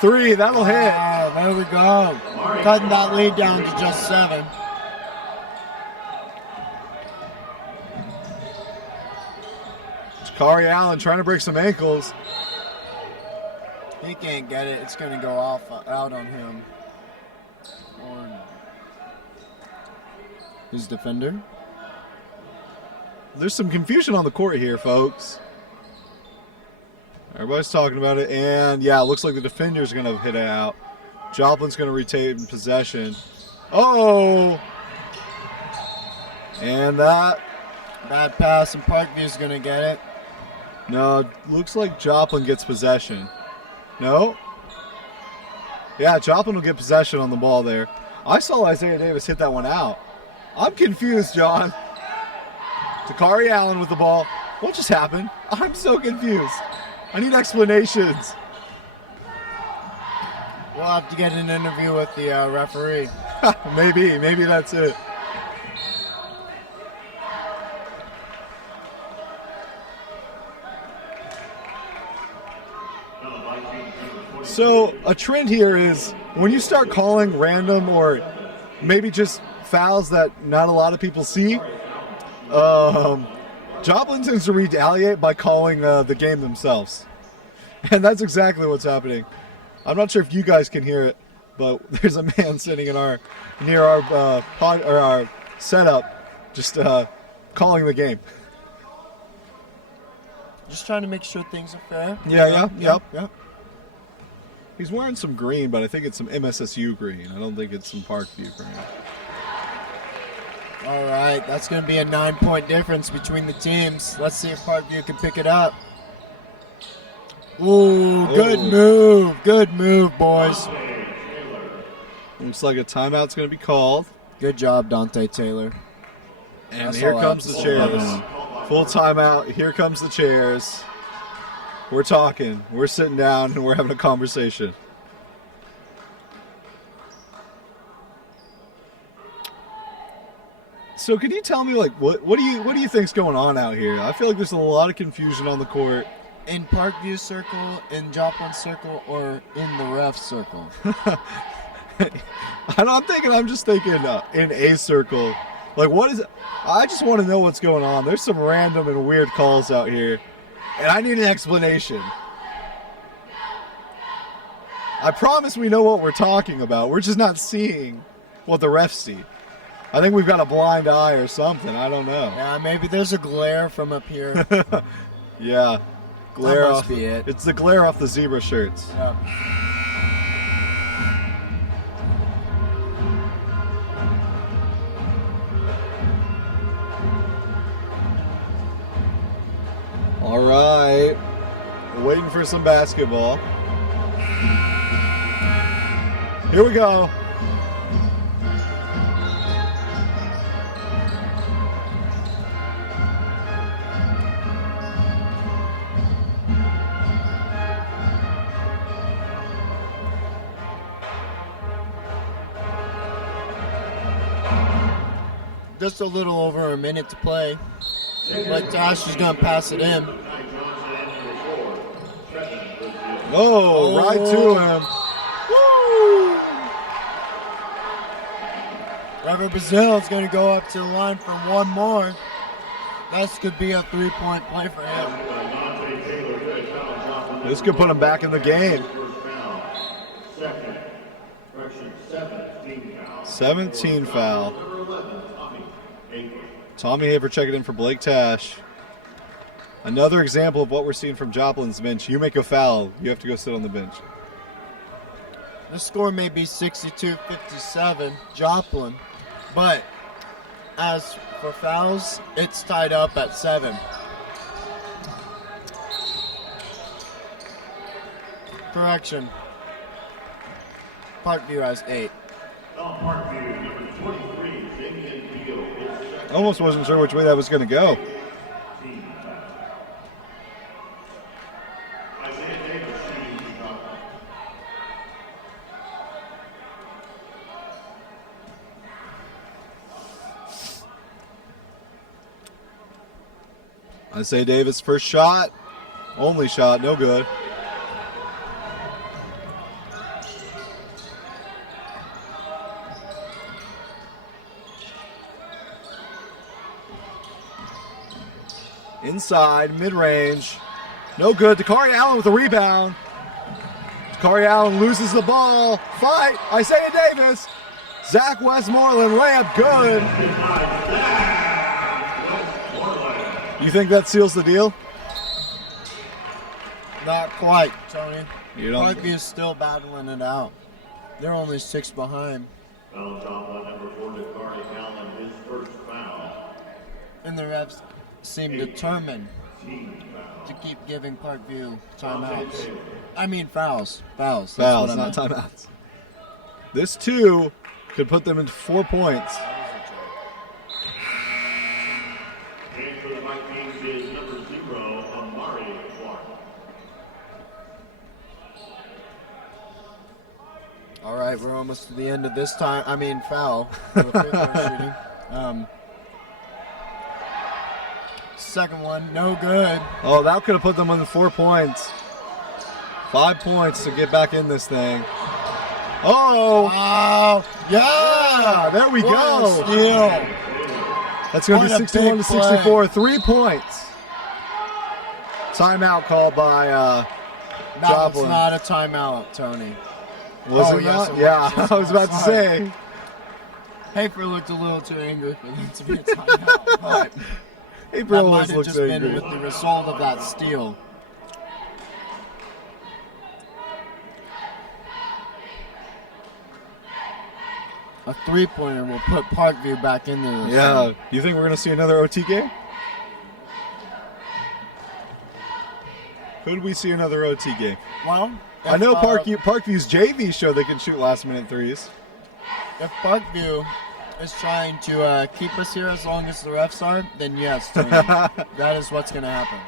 3, that'll hit. There we go. Cutting that lead down to just 7. Dakari Allen trying to break some ankles. He can't get it. It's going to go out on him. Or his defender. There's some confusion on the court here, folks. Everybody's talking about it, and yeah, it looks like the defender's going to hit it out. Joplin's going to retain possession. Oh! And that... Bad pass, and Parkview's going to get it. No, looks like Joplin gets possession. No? Yeah, Joplin will get possession on the ball there. I saw Isaiah Davis hit that one out. I'm confused, John. Takari Allen with the ball. What just happened? I'm so confused. I need explanations. We'll have to get an interview with the referee. Maybe that's it. So a trend here is when you start calling random or maybe just fouls that not a lot of people see, Joplin tends to retaliate by calling the game themselves. And that's exactly what's happening. I'm not sure if you guys can hear it, but there's a man sitting in near our setup just calling the game. Just trying to make sure things are fair. Yep. He's wearing some green, but I think it's some MSSU green. I don't think it's some Parkview green. All right, that's going to be a 9-point difference between the teams. Let's see if Parkview can pick it up. Ooh, good move, boys. Looks like a timeout's going to be called. Good job, Dante Taylor. And That's here all I comes have the to say about chairs. that. Full timeout. Here comes the chairs. We're talking. We're sitting down and we're having a conversation. So, can you tell me, like, what do you think's going on out here? I feel like there's a lot of confusion on the court. In Parkview circle, in Joplin circle, or in the ref circle? I'm just thinking in a circle. Like, what is it? I just want to know what's going on. There's some random and weird calls out here, and I need an explanation. I promise we know what we're talking about. We're just not seeing what the refs see. I think we've got a blind eye or something. I don't know. Yeah, maybe there's a glare from up here. Yeah. Glare That must off. be it. It's the glare off the zebra shirts. Yeah. All right. We're waiting for some basketball. Here we go. Just a little over a minute to play. But Josh is going to pass it in. Oh, right to him. Woo! Robert Brazil is going to go up to the line for one more. This could be a 3-point play for him. This could put him back in the game. 17 foul. Tommy Haver checking in for Blake Tash. Another example of what we're seeing from Joplin's bench. You make a foul, you have to go sit on the bench. The score may be 62-57, Joplin. But as for fouls, it's tied up at 7. Correction. Parkview has 8. Parkview, number 23, Damian Beal. Almost wasn't sure which way that was going to go. Isaiah Davis shooting the shot. Isaiah Davis, first shot. Only shot, no good. Inside, mid-range. No good. Dakari Allen with a rebound. Dakari Allen loses the ball. Fight. Isaiah Davis. Zach Westmoreland layup good. You think that seals the deal? Not quite, Tony. You don't. Parkview's still battling it out. They're only 6 behind. Foul Joplin, number 4, Dakari Allen, his first foul. And the refs seem determined to keep giving Parkview timeouts. I mean fouls. Fouls. That's Fouls, what I not meant. timeouts. This too could put them into 4 points. And for the Vikings is number 0, Amari Clark. All right, we're almost to the end of this time. I mean foul for the free throw shooting. Second one, no good. Oh, that could have put them on the 4 points. 5 points to get back in this thing. Oh, Wow! Yeah! there we What go. a steal. That's going to be What a 61 to big play. 64. 3 points. Timeout called by No, it's Joplin. not a timeout, Tony. Was Oh, it yes, not? it was. Yeah, Yes, I was it about to was. say. Hafer looked a little too angry for them to be a timeout, but April that might always have looks just been angry. with the result of that steal. A three-pointer will put Parkview back in there. Yeah. Do you think we're going to see another OT game? Could we see another OT game? Well, I know if Parkview's JV show they can shoot last-minute threes. if Parkview is trying to keep us here as long as the refs are, then yes, Tony, that is what's going to happen.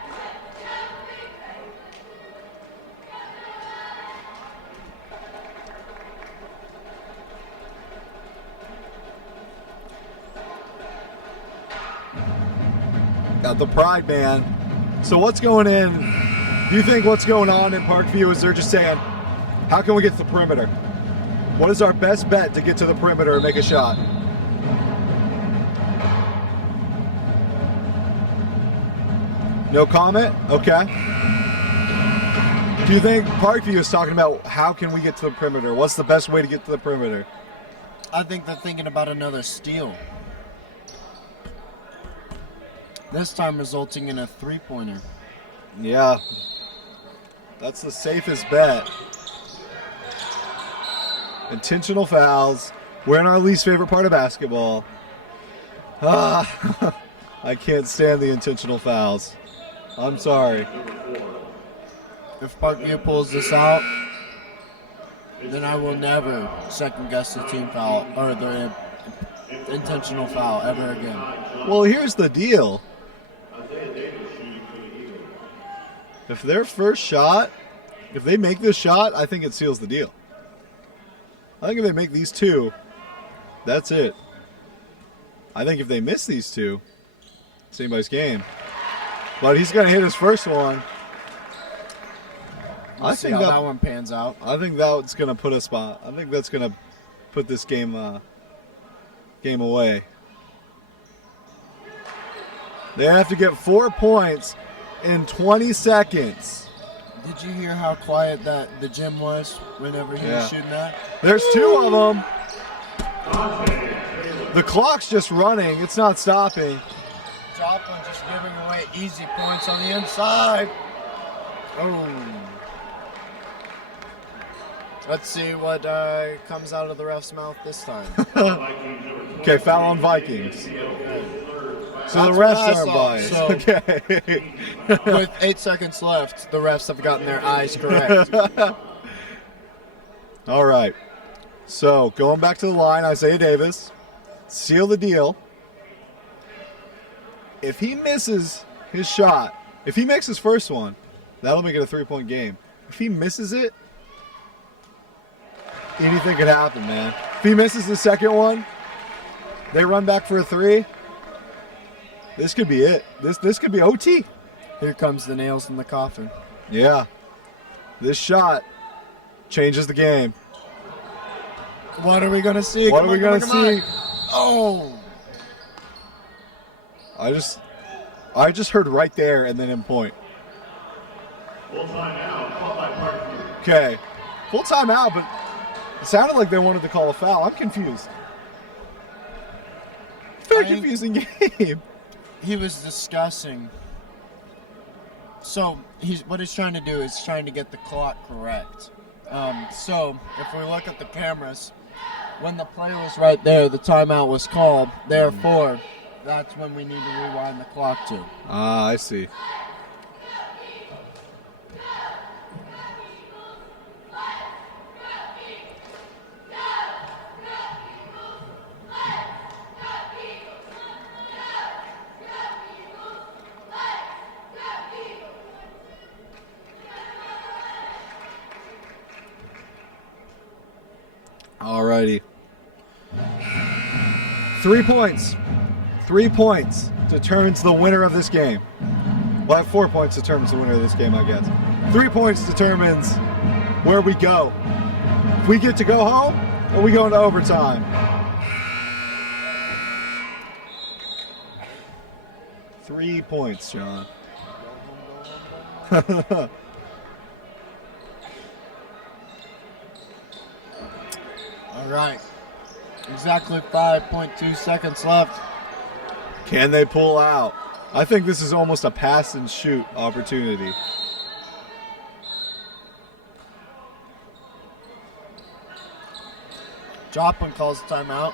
Got the pride, man. So what's going in? Do you think what's going on in Parkview is they're just saying, how can we get to the perimeter? What is our best bet to get to the perimeter and make a shot? No comment? Okay. Do you think Parkview is talking about how can we get to the perimeter? What's the best way to get to the perimeter? I think they're thinking about another steal. This time resulting in a three-pointer. Yeah. That's the safest bet. Intentional fouls. We're in our least favorite part of basketball. I can't stand the intentional fouls. I'm sorry. If Parkview pulls this out, then I will never second-guess the team foul or the intentional foul ever again. Well, here's the deal. If their first shot, if they make this shot, I think it seals the deal. I think if they make these two, that's it. I think if they miss these two, it's anybody's game. But he's going to hit his first one. We'll see how that one pans out. I think that's going to put a spot. I think that's going to put this game away. They have to get 4 points in 20 seconds. Did you hear how quiet that the gym was whenever he was shooting that? There's 2 of them. The clock's just running. It's not stopping. Joplin just giving away easy points on the inside. Oh. Let's see what comes out of the ref's mouth this time. Okay, foul on Vikings. So the That's refs what I aren't saw. biased. Okay. With 8 seconds left, the refs have gotten their eyes correct. All right. So going back to the line, Isaiah Davis, seal the deal. If he misses his shot, if he makes his first one, that'll make it a 3-point game. If he misses it, anything could happen, man. If he misses the second one, they run back for a 3. This could be it. This could be OT. Here comes the nails in the coffin. Yeah. This shot changes the game. What are we going to see? What are we going to see? Oh! I just heard right there and then in point. Full timeout, called by Parkview. Okay. Full timeout, but it sounded like they wanted to call a foul. I'm confused. Very confusing game. He was discussing. So what he's trying to do is trying to get the clock correct. So if we look at the cameras, when the play was right there, the timeout was called. Therefore, that's when we need to rewind the clock to. Ah, I see. Alrighty. 3 points. 3 points determines the winner of this game. Well, 4 points determines the winner of this game, I guess. 3 points determines where we go. If we get to go home, or we go into overtime. Three points, John. All right. Exactly 5.2 seconds left. Can they pull out? I think this is almost a pass and shoot opportunity. Joplin calls timeout.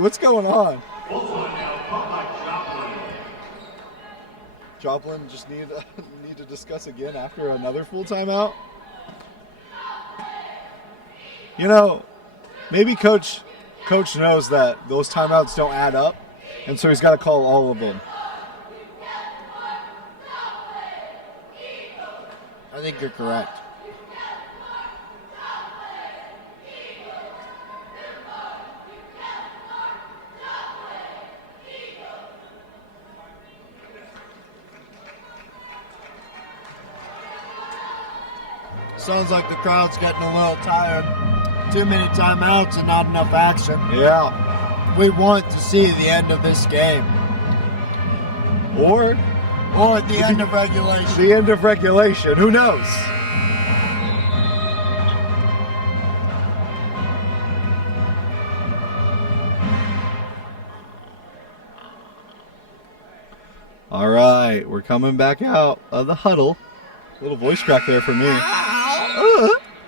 What's going on? Joplin just need to discuss again after another full timeout. You know, maybe coach knows that those timeouts don't add up, and so he's got to call all of them. I think you're correct. Sounds like the crowd's getting a little tired. Too many timeouts and not enough action. Yeah. We want to see the end of this game. Or the end of regulation. The end of regulation. Who knows? All right, we're coming back out of the huddle. A little voice crack there for me.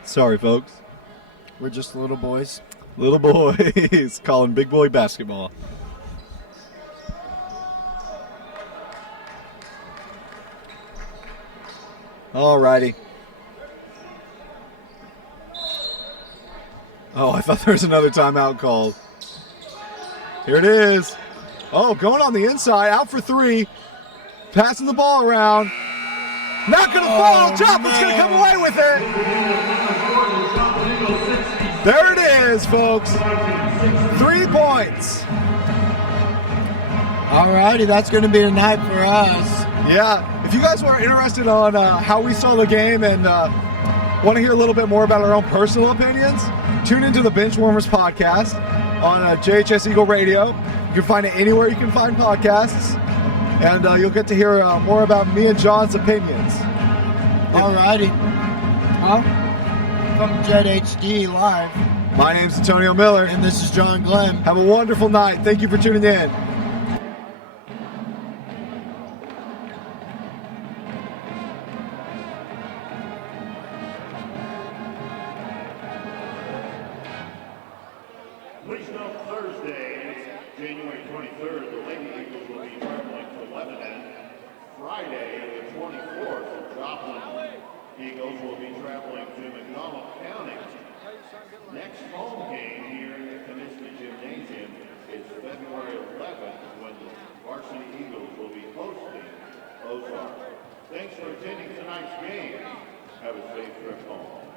Sorry, folks. We're just little boys. Little boys calling big boy basketball. All righty. Oh, I thought there was another timeout called. Here it is. Oh, going on the inside, out for three. Passing the ball around. Not going to fall. Joplin's going to come away with it. There it is, folks. 3 points. Alrighty, that's going to be the night for us. Yeah, if you guys were interested on how we saw the game and want to hear a little bit more about our own personal opinions, tune into the Benchwarmers podcast on JHS Eagle Radio. You can find it anywhere you can find podcasts, and you'll get to hear more about me and John's opinions. Alrighty. From Jet HD Live. My name's Antonio Miller. And this is John Glenn. Have a wonderful night. Thank you for tuning in. Please note Thursday, January 23rd, the Lady Eagles will be traveling to Lebanon. Friday, the 24th, the Joplin Eagles will be traveling to McDonald County. Next home game here at the Canista Gymnasium is February 11th when the Varsity Eagles will be hosting Ozark. Thanks for attending tonight's game. Have a safe trip home.